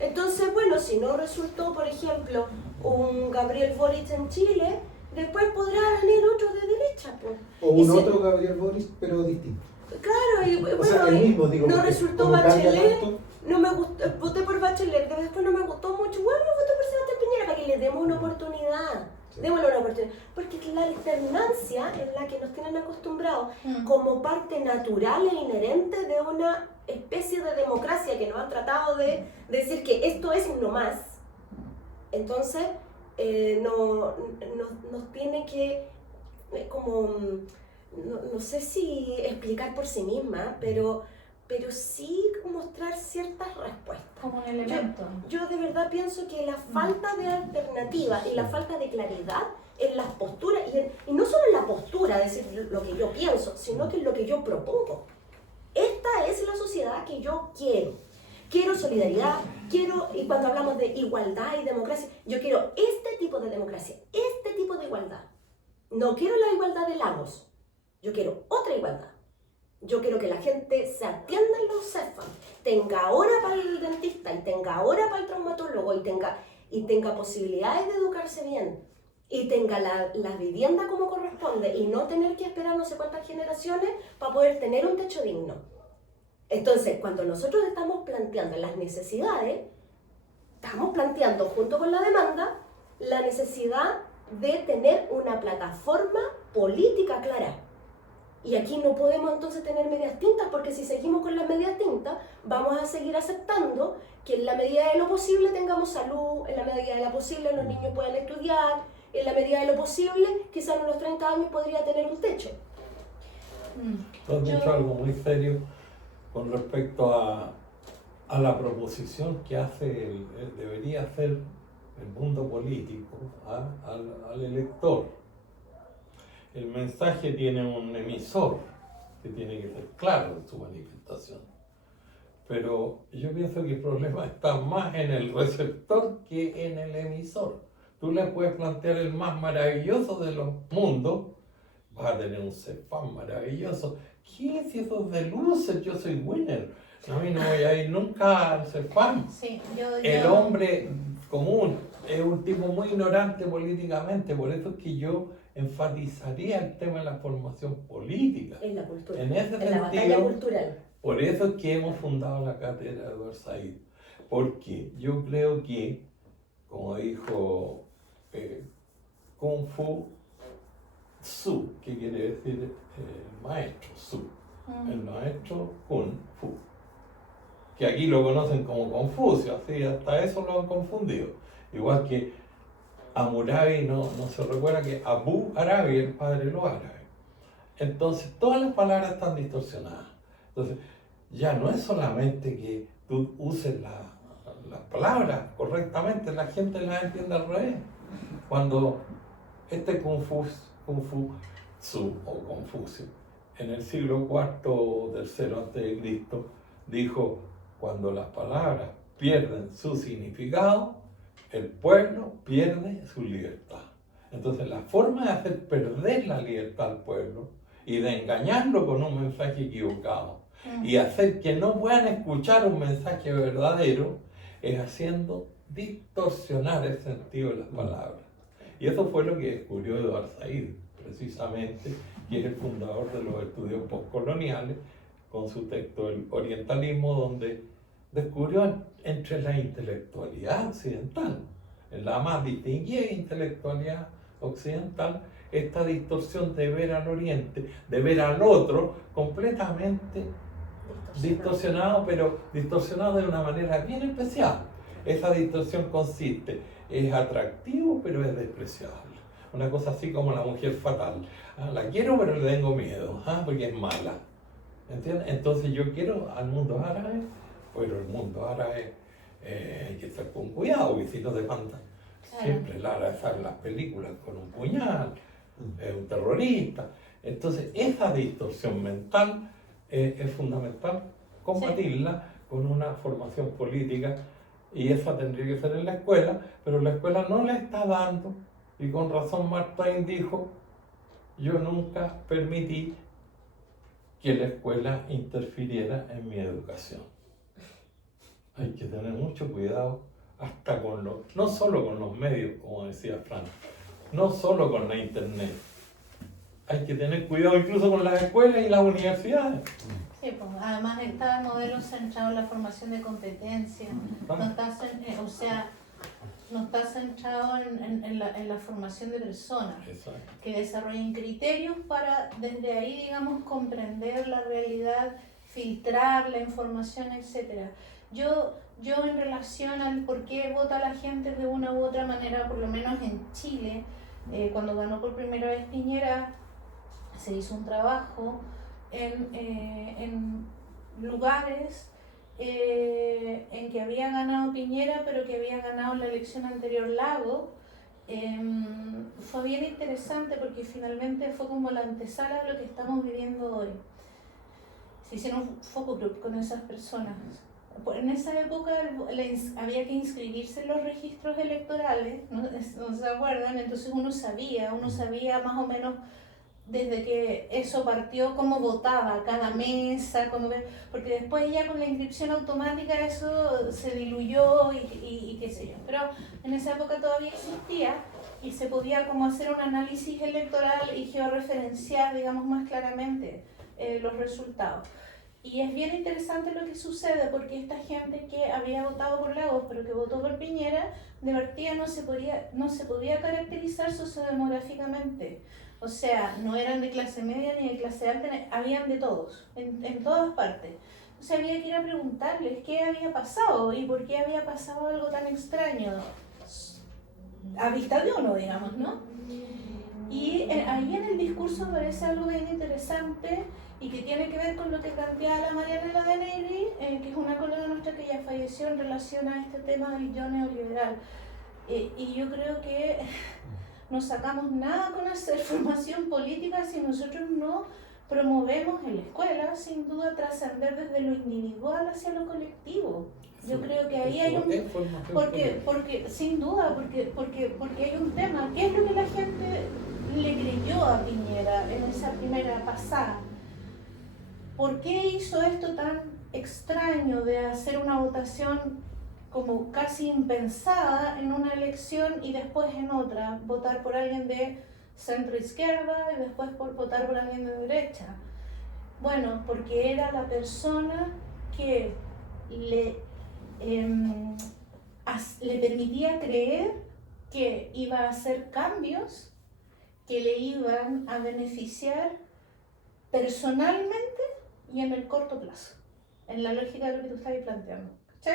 Entonces, bueno, si no resultó, por ejemplo, un Gabriel Boric en Chile, después podrá venir otro de derecha. Pues. O otro Gabriel Boric, pero distinto. Claro, y bueno, o sea, el mismo, digo, no resultó Bachelet, no me gustó, voté por Bachelet, después no me gustó mucho, bueno, voté por Sebastián Piñera, para que le demos una oportunidad. Sí. Démosle una oportunidad, porque la alternancia es la que nos tienen acostumbrados como parte natural e inherente de una especie de democracia que nos han tratado de decir que esto es uno más. Entonces, nos tiene que, como, no sé si explicar por sí misma, pero sí mostrar ciertas respuestas. Como un elemento. Yo de verdad pienso que la falta de alternativa y la falta de claridad en las posturas, y no solo en la postura, decir lo que yo pienso, sino que en lo que yo propongo. Esta es la sociedad que yo quiero. Quiero solidaridad, y cuando hablamos de igualdad y democracia, yo quiero este tipo de democracia, este tipo de igualdad. No quiero la igualdad de Lagos, yo quiero otra igualdad. Yo quiero que la gente se atienda en los CEFAM, tenga hora para el dentista, y tenga hora para el traumatólogo, y tenga posibilidades de educarse bien, y tenga la vivienda como corresponde, y no tener que esperar no sé cuántas generaciones para poder tener un techo digno. Entonces, cuando nosotros estamos planteando las necesidades, estamos planteando junto con la demanda la necesidad de tener una plataforma política clara. Y aquí no podemos entonces tener medias tintas, porque si seguimos con las medias tintas, vamos a seguir aceptando que en la medida de lo posible tengamos salud, en la medida de lo posible los niños puedan estudiar, en la medida de lo posible, quizás a unos 30 años podría tener un techo. Tú has dicho algo muy serio con respecto a la proposición que hace debería hacer el mundo político al elector. El mensaje tiene un emisor que tiene que ser claro en su manifestación. Pero yo pienso que el problema está más en el receptor que en el emisor. Tú le puedes plantear el más maravilloso de los mundos, vas a tener un CEFAM maravilloso. ¿Qué es eso de luces? Yo soy winner. A mí no voy a ir nunca al CEFAM. Sí, El hombre común es un tipo muy ignorante políticamente, por eso es que yo enfatizaría el tema de la formación política. En la cultura, En ese en la batalla sentido, cultural. por eso es que hemos fundado la cátedra de Edward Said, porque yo creo que, como dijo Kung Fu Su, que quiere decir maestro Su, el maestro Kung Fu, que aquí lo conocen como Confucio, así hasta eso lo han confundido. Igual que Hammurabi no se recuerda que Abu Arabi es el padre de los árabes. Entonces todas las palabras están distorsionadas. Entonces ya no es solamente que tú uses las palabras correctamente, la gente las entiende al revés. Cuando este Kung Fu Su o Confucio en el siglo IV o III a.C. dijo: cuando las palabras pierden su significado, el pueblo pierde su libertad. Entonces la forma de hacer perder la libertad al pueblo y de engañarlo con un mensaje equivocado y hacer que no puedan escuchar un mensaje verdadero es haciendo distorsionar el sentido de las palabras. Y eso fue lo que descubrió Edward Said, precisamente, que es el fundador de los estudios postcoloniales, con su texto El Orientalismo, donde descubrió entre la intelectualidad occidental, en la más distinguida intelectualidad occidental, esta distorsión de ver al Oriente, de ver al otro completamente distorsionado, pero distorsionado de una manera bien especial. Esa distorsión consiste, es atractivo pero es despreciable. Una cosa así como la mujer fatal. La quiero pero le tengo miedo, porque es mala. ¿Entiendes? Entonces yo quiero al mundo árabe, pero el mundo árabe hay que estar con cuidado, porque si no te mandan. Siempre el árabe sale en las películas con un puñal, es un terrorista. Entonces esa distorsión mental es fundamental combatirla con una formación política, y esa tendría que ser en la escuela, pero la escuela no la está dando, y con razón Mark Twain dijo: yo nunca permití que la escuela interfiriera en mi educación. Hay que tener mucho cuidado hasta con no solo con los medios, como decía Fran, no solo con la internet. Hay que tener cuidado incluso con las escuelas y las universidades. Sí, pues, además está el modelo centrado en la formación de competencias, no está centrado en la formación de personas. Exacto. Que desarrollen criterios para desde ahí, digamos, comprender la realidad, filtrar la información, etc. Yo en relación al por qué vota la gente de una u otra manera, por lo menos en Chile, cuando ganó por primera vez Piñera, se hizo un trabajo en lugares en que había ganado Piñera, pero que había ganado la elección anterior Lago. Fue bien interesante porque finalmente fue como la antesala de lo que estamos viviendo hoy. Se hicieron un focus group con esas personas. En esa época había que inscribirse en los registros electorales, ¿no se acuerdan? Entonces uno sabía más o menos desde que eso partió cómo votaba cada mesa, porque después ya con la inscripción automática eso se diluyó y qué sé yo. Pero en esa época todavía existía y se podía como hacer un análisis electoral y georreferenciar, digamos, más claramente los resultados. Y es bien interesante lo que sucede porque esta gente que había votado por Lagos pero que votó por Piñera, de partida no se podía caracterizar sociodemográficamente. O sea, no eran de clase media ni de clase alta, habían de todos, en todas partes. Entonces había que ir a preguntarles qué había pasado y por qué había pasado algo tan extraño, a vista de uno, digamos, ¿no? Y ahí en el discurso aparece algo bien interesante y que tiene que ver con lo que planteaba la Marianela de Negri, que es una colega nuestra que ya falleció en relación a este tema del yo neoliberal. Y yo creo que no sacamos nada con hacer formación política si nosotros no promovemos en la escuela, sin duda, trascender desde lo individual hacia lo colectivo. Yo creo que ahí hay un... Porque sin duda, porque hay un tema. ¿Qué es lo que la gente le creyó a Piñera en esa primera pasada? ¿Por qué hizo esto tan extraño de hacer una votación como casi impensada en una elección y después en otra? Votar por alguien de centro izquierda y después por votar por alguien de derecha. Bueno, porque era la persona que le permitía creer que iba a hacer cambios que le iban a beneficiar personalmente y en el corto plazo, en la lógica de lo que tú estabas planteando. ¿Sí?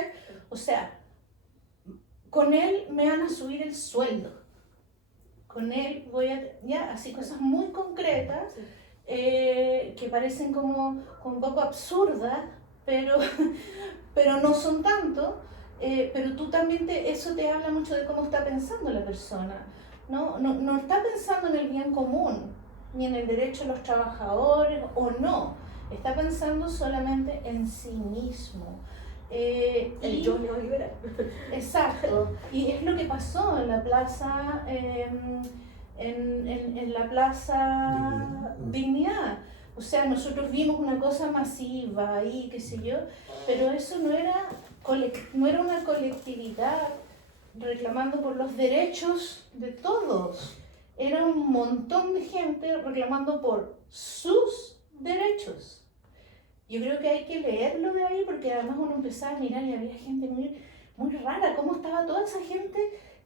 O sea, con él me van a subir el sueldo, con él voy a, ya, así cosas muy concretas, que parecen como un poco absurdas, pero no son tanto, pero tú también eso te habla mucho de cómo está pensando la persona, no está pensando en el bien común, ni en el derecho de los trabajadores, o no, está pensando solamente en sí mismo. El yo neoliberal. Exacto, y es lo que pasó en la plaza, en la plaza Dignidad. O sea, nosotros vimos una cosa masiva ahí, qué sé yo, pero eso no era una colectividad reclamando por los derechos de todos. Era un montón de gente reclamando por sus derechos. Yo creo que hay que leerlo de ahí porque además uno empezaba a mirar y había gente muy, muy rara. ¿Cómo estaba toda esa gente?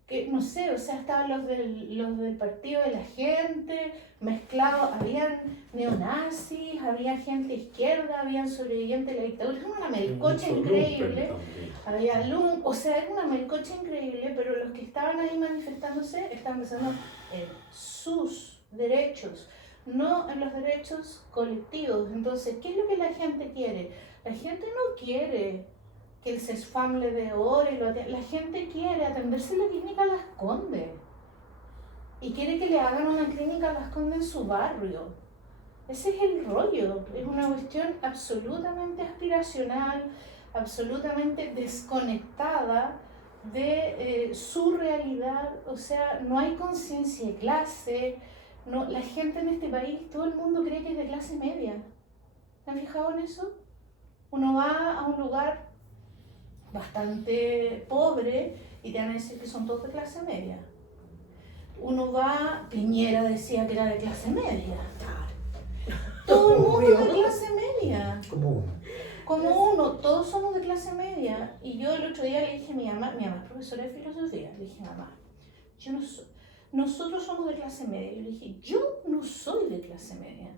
Que no sé, o sea, estaban los del partido de la gente mezclados, habían neonazis, había gente izquierda, habían sobrevivientes de la dictadura, era una melcocha increíble, había o sea, era una melcocha increíble, pero los que estaban ahí manifestándose estaban pensando en sus derechos, no en los derechos colectivos. Entonces, ¿qué es lo que la gente quiere? La gente no quiere que el CESFAM le dé oro, la gente quiere atenderse en la clínica Las Condes y quiere que le hagan una clínica Las Condes en su barrio. Ese es el rollo, es una cuestión absolutamente aspiracional, absolutamente desconectada de su realidad. O sea, no hay conciencia de clase, la gente en este país, todo el mundo cree que es de clase media. ¿Se han fijado en eso? Uno va a un lugar bastante pobre y te van a decir que son todos de clase media. Uno va, Piñera decía que era de clase media. Todo el mundo es de clase media. Como uno, todos somos de clase media. Y yo el otro día le dije a mi mamá es profesora de filosofía, le dije, mamá, nosotros somos de clase media. Yo le dije, yo no soy de clase media.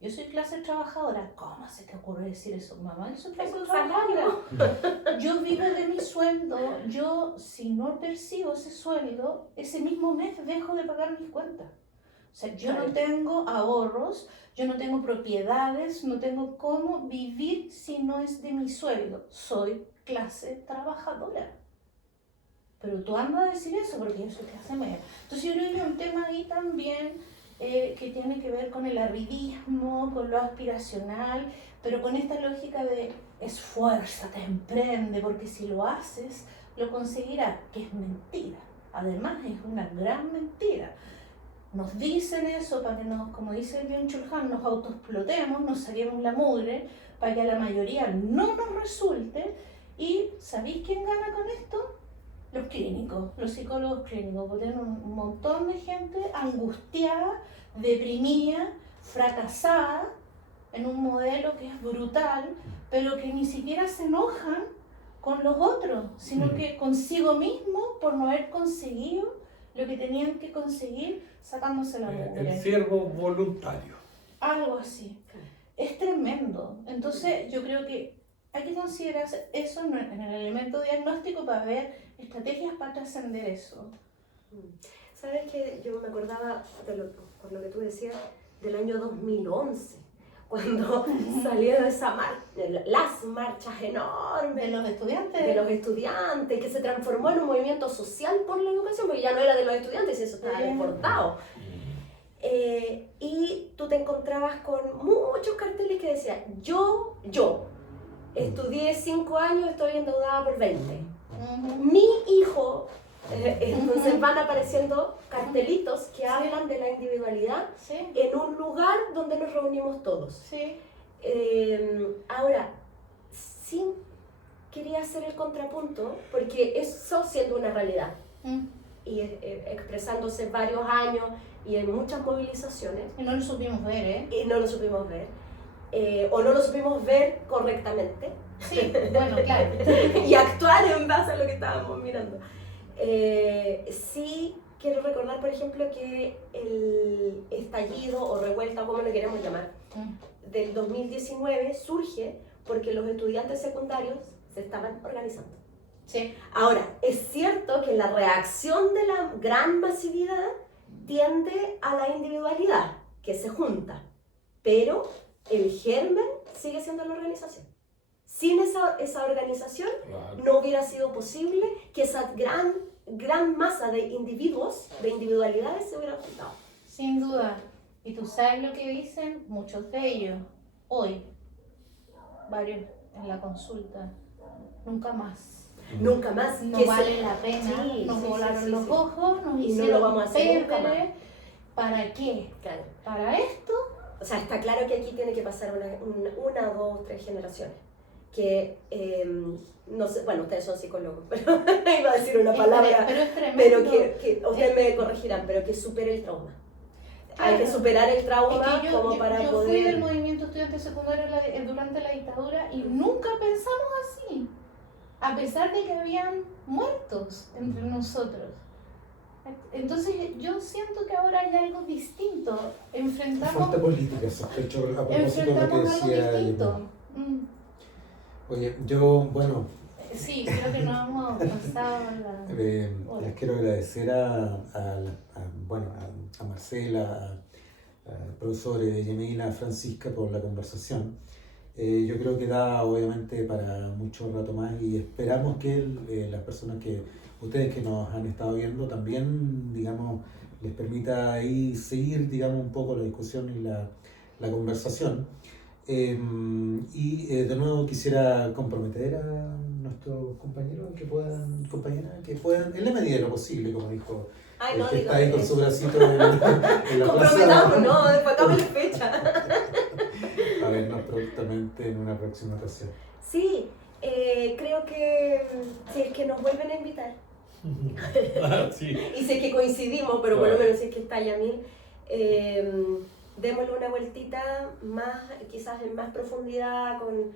Yo soy clase trabajadora. ¿Cómo se te ocurre decir eso, mamá? Yo soy clase trabajadora. Yo vivo de mi sueldo. Yo, si no percibo ese sueldo, ese mismo mes dejo de pagar mis cuentas. O sea, yo no tengo ahorros, yo no tengo propiedades, no tengo cómo vivir si no es de mi sueldo. Soy clase trabajadora. Pero tú andas a decir eso porque yo soy clase media. Entonces yo creo que hay un tema ahí también que tiene que ver con el arribismo, con lo aspiracional, pero con esta lógica de esfuérzate, emprende, porque si lo haces, lo conseguirás, que es mentira. Además, es una gran mentira. Nos dicen eso para que como dice el Byung-Chul Han, nos autoexplotemos, nos saquemos la mugre, para que a la mayoría no nos resulte. ¿Y sabéis quién gana con esto? Los clínicos, los psicólogos clínicos, porque tienen un montón de gente angustiada, deprimida, fracasada, en un modelo que es brutal, pero que ni siquiera se enojan con los otros, sino que consigo mismo por no haber conseguido lo que tenían que conseguir sacándose la mugre. El siervo voluntario. Algo así. Es tremendo. Entonces yo creo que hay que considerar eso en el elemento diagnóstico para ver estrategias para trascender eso. ¿Sabes qué? Yo me acordaba, por lo que tú decías, del año 2011, cuando salieron las marchas enormes De los estudiantes. de los estudiantes, que se transformó en un movimiento social por la educación, porque ya no era de los estudiantes, eso estaba desbordado. Y tú te encontrabas con muchos carteles que decían, yo, estudié 5 años, estoy endeudada por 20. Mi hijo, entonces van apareciendo cartelitos que hablan de la individualidad Sí, en un lugar donde nos reunimos todos. sí. Ahora, sí quería hacer el contrapunto, porque eso siendo una realidad y expresándose varios años y en muchas movilizaciones, Y no lo supimos ver, ¿eh? y no lo supimos ver, o no lo supimos ver correctamente. Sí, bueno, claro. Y actuar en base a lo que estábamos mirando. Sí quiero recordar, por ejemplo, que el estallido o revuelta, o como lo queremos llamar, del 2019 surge porque los estudiantes secundarios se estaban organizando. Sí. Ahora, es cierto que la reacción de la gran masividad tiende a la individualidad, que se junta, pero el germen sigue siendo la organización. Sin esa organización no hubiera sido posible que esa gran masa de individuos, de individualidades se hubiera juntado. Sin duda. Y tú sabes lo que dicen muchos de ellos hoy, varios en la consulta. Nunca más. Nunca más. No que vale la pena. Sí, Nos sí, volaron sí, sí, los sí. ojos, nos Y no hicieron lo vamos a hacer nunca más. pérdele. ¿Para qué? Claro. ¿Para esto? O sea, está claro que aquí tiene que pasar una, 2, 3 generaciones. Que, no sé, bueno, ustedes son psicólogos, pero iba a decir una palabra, Pero es tremendo. pero que ustedes me corregirán, pero que supere el trauma. Hay que superar el trauma Es que como para yo poder... fui del movimiento estudiante secundario durante la dictadura y nunca pensamos así, a pesar de que habían muertos entre nosotros. Entonces yo siento que ahora hay algo distinto. Falta política, sospecho, a propósito de lo que Enfrentamos algo decía distinto. Oye, yo, bueno, Sí, creo que no hemos pasado la... les quiero agradecer bueno, a Marcela, al profesor Yemina, a Francisca por la conversación. Yo creo que da obviamente para mucho rato más y esperamos que las personas ustedes que nos han estado viendo también, digamos, les permita ahí seguir, digamos, un poco la discusión y la conversación. De nuevo quisiera comprometer a nuestros compañeros compañeras, que puedan, en la medida de lo posible, como dijo Ay, el no, que digo, está ahí con su bracito en la comprometamos, plaza, no, después acaba la fecha. a vernos prontamente en una próxima ocasión. Sí, creo que si es que nos vuelven a invitar, Sí. y si es que coincidimos, pero por lo Claro. menos si es que está Yamil, démosle una vueltita más, quizás en más profundidad con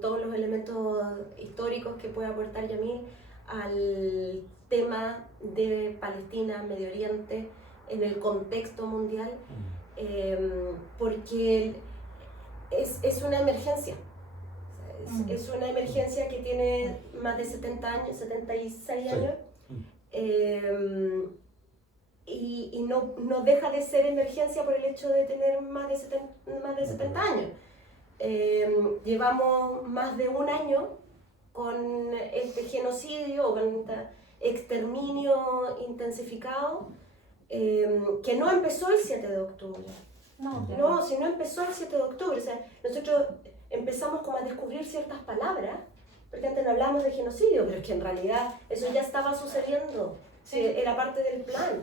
todos los elementos históricos que puede aportar Yamil al tema de Palestina, Medio Oriente, en el contexto mundial, porque es una emergencia. Es una emergencia que tiene más de 70 años, 76 años, y no deja de ser emergencia por el hecho de tener más de 70 años. Llevamos más de un año con este genocidio o con este exterminio intensificado, que no empezó el 7 de octubre. No, si no empezó el 7 de octubre. O sea, nosotros empezamos como a descubrir ciertas palabras, porque antes no hablábamos de genocidio, pero es que en realidad eso ya estaba sucediendo, Sí. era parte del plan.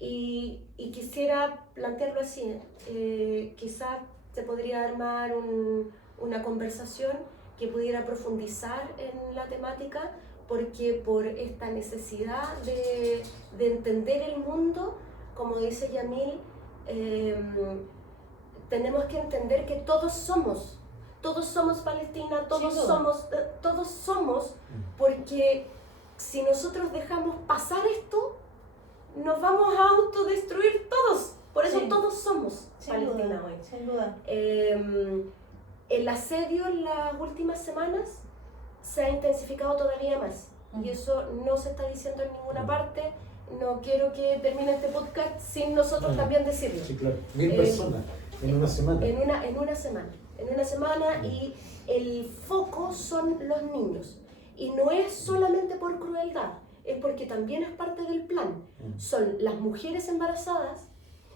Y quisiera plantearlo así, quizás se podría armar una conversación que pudiera profundizar en la temática, porque por esta necesidad de entender el mundo, como dice Yamil, tenemos que entender que todos somos Palestina, todos somos, porque si nosotros dejamos pasar esto, nos vamos a autodestruir todos. Por eso todos somos Palestina hoy. Sin duda. El asedio en las últimas semanas se ha intensificado todavía más. Y eso no se está diciendo en ninguna parte. No quiero que termine este podcast sin nosotros también decirlo. Sí, claro. 1000 personas en una semana. En una semana y el foco son los niños. Y no es solamente por crueldad, es porque también es parte del plan. Son las mujeres embarazadas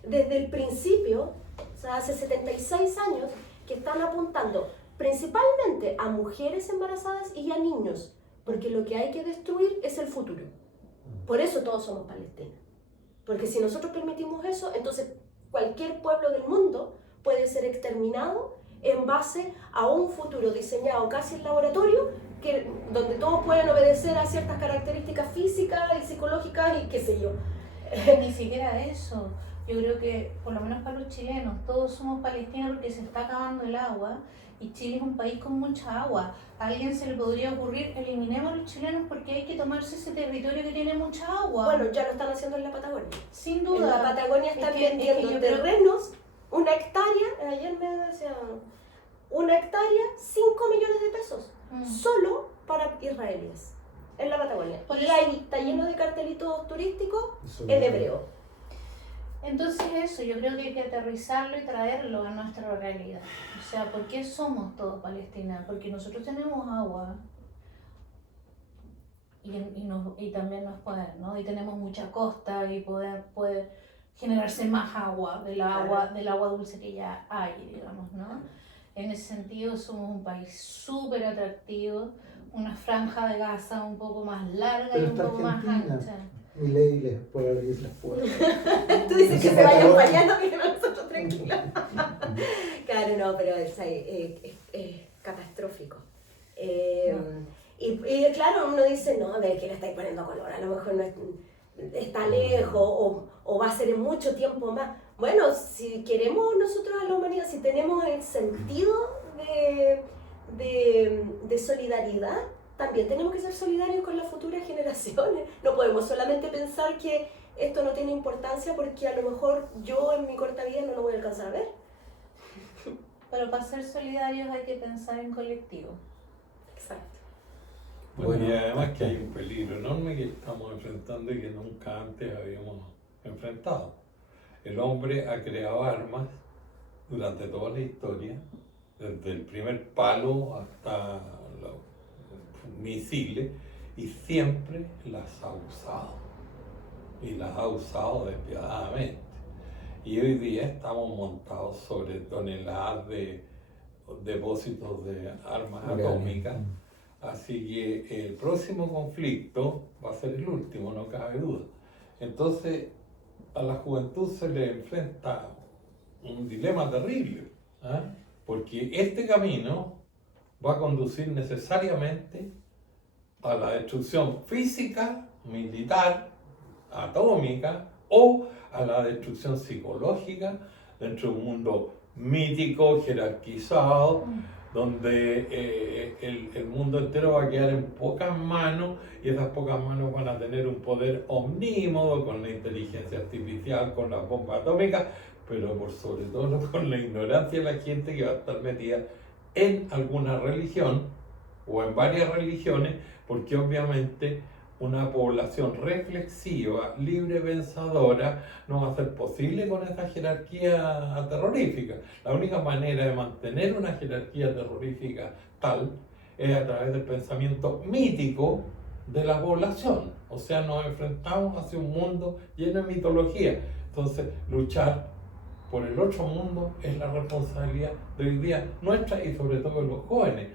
desde el principio, o sea, hace 76 años, que están apuntando principalmente a mujeres embarazadas y a niños, porque lo que hay que destruir es el futuro. Por eso todos somos Palestina. Porque si nosotros permitimos eso, entonces cualquier pueblo del mundo puede ser exterminado en base a un futuro diseñado casi en laboratorio, donde todos pueden obedecer a ciertas características físicas y psicológicas y qué sé yo. Ni siquiera eso. Yo creo que, por lo menos para los chilenos, todos somos Palestina porque se está acabando el agua y Chile es un país con mucha agua. A alguien se le podría ocurrir, eliminemos a los chilenos porque hay que tomarse ese territorio que tiene mucha agua. Bueno, ya lo están haciendo en la Patagonia. Sin duda. En la Patagonia están vendiendo terrenos, una hectárea, ayer me decían, una hectárea, 5 millones de pesos, solo para israelíes, en la Patagonia. Y ahí está lleno de cartelitos turísticos en hebreo. Entonces eso, yo creo que hay que aterrizarlo y traerlo a nuestra realidad. O sea, ¿por qué somos todos Palestina? Porque nosotros tenemos agua y también nos poder, ¿no? Y tenemos mucha costa y puede generarse más agua del agua dulce que ya hay, digamos, ¿no? En ese sentido somos un país súper atractivo, una franja de Gaza un poco más larga pero y un poco más ancha. Milei les puede abrir las puertas. Tú dices que se vayan bañando y que nosotros tranquilos. Claro, no, pero es catastrófico. Y claro, uno dice, no, de que le estáis poniendo color, a lo mejor no está lejos o va a ser en mucho tiempo más. Bueno, si queremos nosotros a la humanidad, si tenemos el sentido de solidaridad, también tenemos que ser solidarios con las futuras generaciones. No podemos solamente pensar que esto no tiene importancia porque a lo mejor yo en mi corta vida no lo voy a alcanzar a ver. Pero para ser solidarios hay que pensar en colectivo. Exacto. Bueno, y además que hay un peligro enorme que estamos enfrentando y que nunca antes habíamos enfrentado. El hombre ha creado armas durante toda la historia, desde el primer palo hasta los misiles, y siempre las ha usado. Y las ha usado despiadadamente. Y hoy día estamos montados sobre toneladas de depósitos de armas atómicas. Así que el próximo conflicto va a ser el último, no cabe duda. Entonces, a la juventud se le enfrenta un dilema terrible, ¿eh? Porque este camino va a conducir necesariamente a la destrucción física, militar, atómica, o a la destrucción psicológica dentro de un mundo mítico, jerarquizado, donde el mundo entero va a quedar en pocas manos y esas pocas manos van a tener un poder omnímodo con la inteligencia artificial, con las bombas atómicas, pero por sobre todo con la ignorancia de la gente que va a estar metida en alguna religión o en varias religiones, porque obviamente una población reflexiva, libre pensadora, no va a ser posible con esa jerarquía terrorífica. La única manera de mantener una jerarquía terrorífica tal es a través del pensamiento mítico de la población. O sea, nos enfrentamos hacia un mundo lleno de mitología. Entonces, luchar por el otro mundo es la responsabilidad de hoy día nuestra y sobre todo de los jóvenes,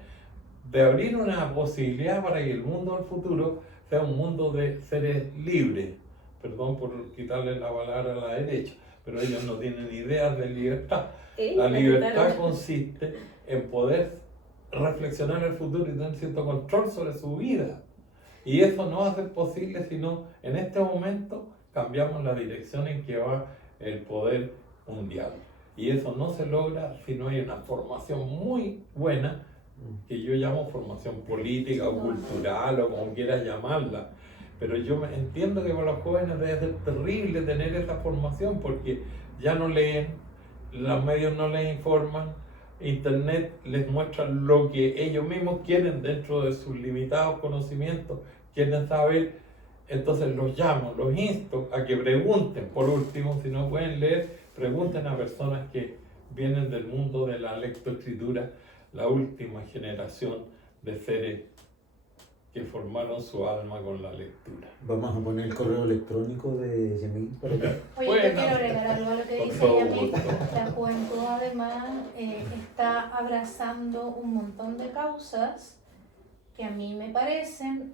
de abrir una posibilidad para que el mundo del futuro sea un mundo de seres libres. Perdón por quitarle la palabra a la derecha, pero ellos no tienen idea de libertad. La libertad consiste en poder reflexionar el futuro y tener cierto control sobre su vida. Y eso no va a ser posible si no, en este momento, cambiamos la dirección en que va el poder mundial. Y eso no se logra si no hay una formación muy buena, que yo llamo formación política o cultural o como quieras llamarla. Pero yo entiendo que para los jóvenes debe ser terrible tener esa formación porque ya no leen, los medios no les informan, Internet les muestra lo que ellos mismos quieren dentro de sus limitados conocimientos, quieren saber, entonces los llamo, los insto a que pregunten. Por último, si no pueden leer, pregunten a personas que vienen del mundo de la lectoescritura, la última generación de seres que formaron su alma con la lectura. Vamos a poner el correo electrónico de Yamil para que... Oye, Bueno, yo quiero agregar algo a lo que por dice favor. Yamil. La juventud además está abrazando un montón de causas que a mí me parecen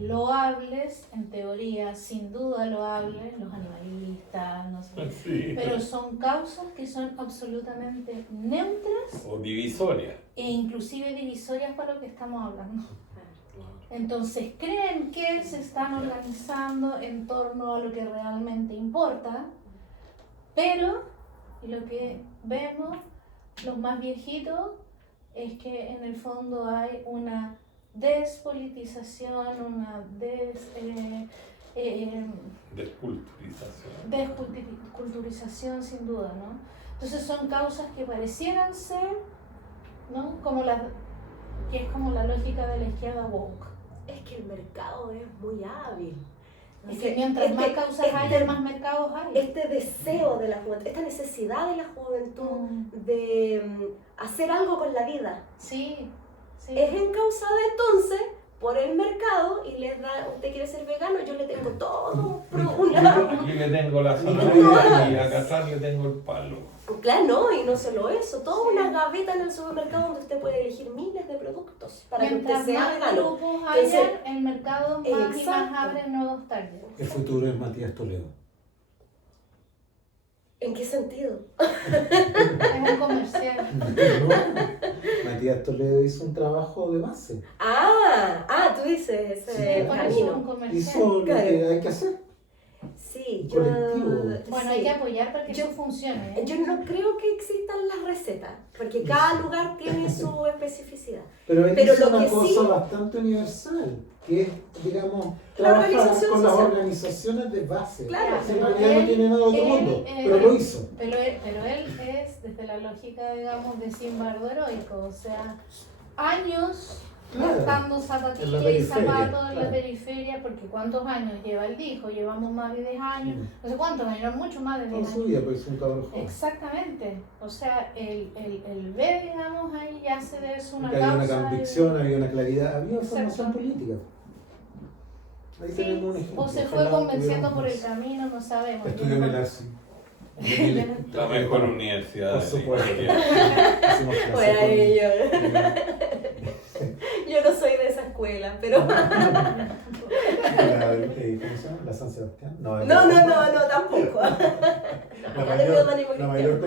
loables, en teoría sin duda loables, los animalistas, no sé, Sí. pero son causas que son absolutamente neutras O divisoria. e inclusive divisorias para lo que estamos hablando. Entonces creen que se están organizando en torno a lo que realmente importa, pero lo que vemos los más viejitos es que en el fondo hay una despolitización, una desculturización sin duda, ¿no? Entonces son causas que parecieran ser, ¿no? Que es como la lógica de la izquierda woke. Es que el mercado es muy hábil. Es que mientras más causas hay, más mercados hay. Este deseo de la juventud, esta necesidad de la juventud de hacer algo con la vida, Sí, sí. es encausada entonces por el mercado y les da, usted quiere ser vegano, yo le tengo todo, Yo le tengo la zanahoria y a Cazar le tengo el palo. Claro, no, y no solo eso, toda una gaveta en el supermercado donde usted puede elegir miles de productos para Mientras que usted sea más vegano. grupos haya, Entonces, el mercado más y más exacto. abre nuevos targets. El futuro es Matías Toledo. ¿En qué sentido? Es un comercial. No, Matías Toledo hizo un trabajo de base. Tú dices Sí, ese Por eso es un camino. comercial. Hizo lo que hay que hacer. Sí, colectivo. Bueno, sí. hay que apoyar para que Yo- eso funcione. Yo no creo que existan las recetas, porque cada lugar tiene su especificidad. Pero él Pero hizo lo una que cosa sí- bastante universal, que es, digamos, La trabajar organización con las social. organizaciones de base. Claro, Sí, pero porque ya no él- tiene nada de otro él- mundo, él- pero lo hizo. Pero él es desde la lógica, digamos, de Simbardo heroico, o sea, años Claro. gastando En la zapatillas y periferia, zapatos en la claro. periferia, porque ¿cuántos años lleva el dijo? Llevamos más de 10 años, no sé cuántos años, mucho más de 10 Toda su años. vida, porque es un cabrón joven. Exactamente, o sea, el ver, digamos, ahí ya hace de eso una Porque había una causa. convicción, había una claridad, había formación Exacto. política. Ahí Sí, tenemos un ejemplo. o se fue Ojalá convenciendo tuviéramos por el más. camino, no sabemos. Estudió en el ARSI. La mejor universidad Por de supuesto. Nigeria. Hicimos clase Bueno, con- yo no soy de esa escuela, pero... ¿Cómo se llama? ¿La San Sebastián? No, tampoco. La mayor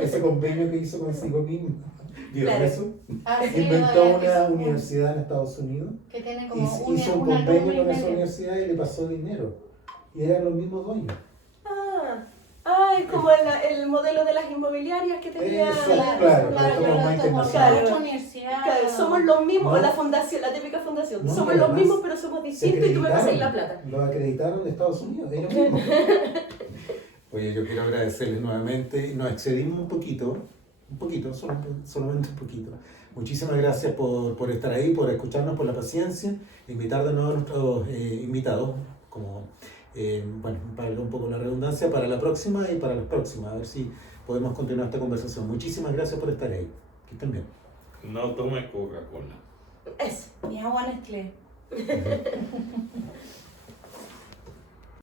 ese convenio que hizo con el SICOPIN, ¿vieron Claro. eso? Ah, sí, Inventó lo había una visto. universidad en Estados Unidos, Que tiene como hizo una un convenio alumna y con esa media. universidad y le pasó dinero. Y eran los mismos dueños. Es como el modelo de las inmobiliarias que tenía... Exacto, Claro, claro, claro, como más como internacional. otra universidad. Claro, somos los mismos, No. la fundación, la típica fundación. No, somos y los además mismos, pero somos Se distintos y tú me pasas la acreditaron, plata. lo acreditaron de Estados Unidos, ellos mismos. Oye, yo quiero agradecerles nuevamente. Nos excedimos un poquito, solamente un poquito. Muchísimas gracias por estar ahí, por escucharnos, por la paciencia. Invitar de nuevo a nuestros invitados, como, bueno, para un poco la redundancia, para la próxima y para las próximas, a ver si podemos continuar esta conversación. Muchísimas gracias por estar ahí. Que estén bien. No tome Coca-Cola. Eso. Mi agua Nestlé.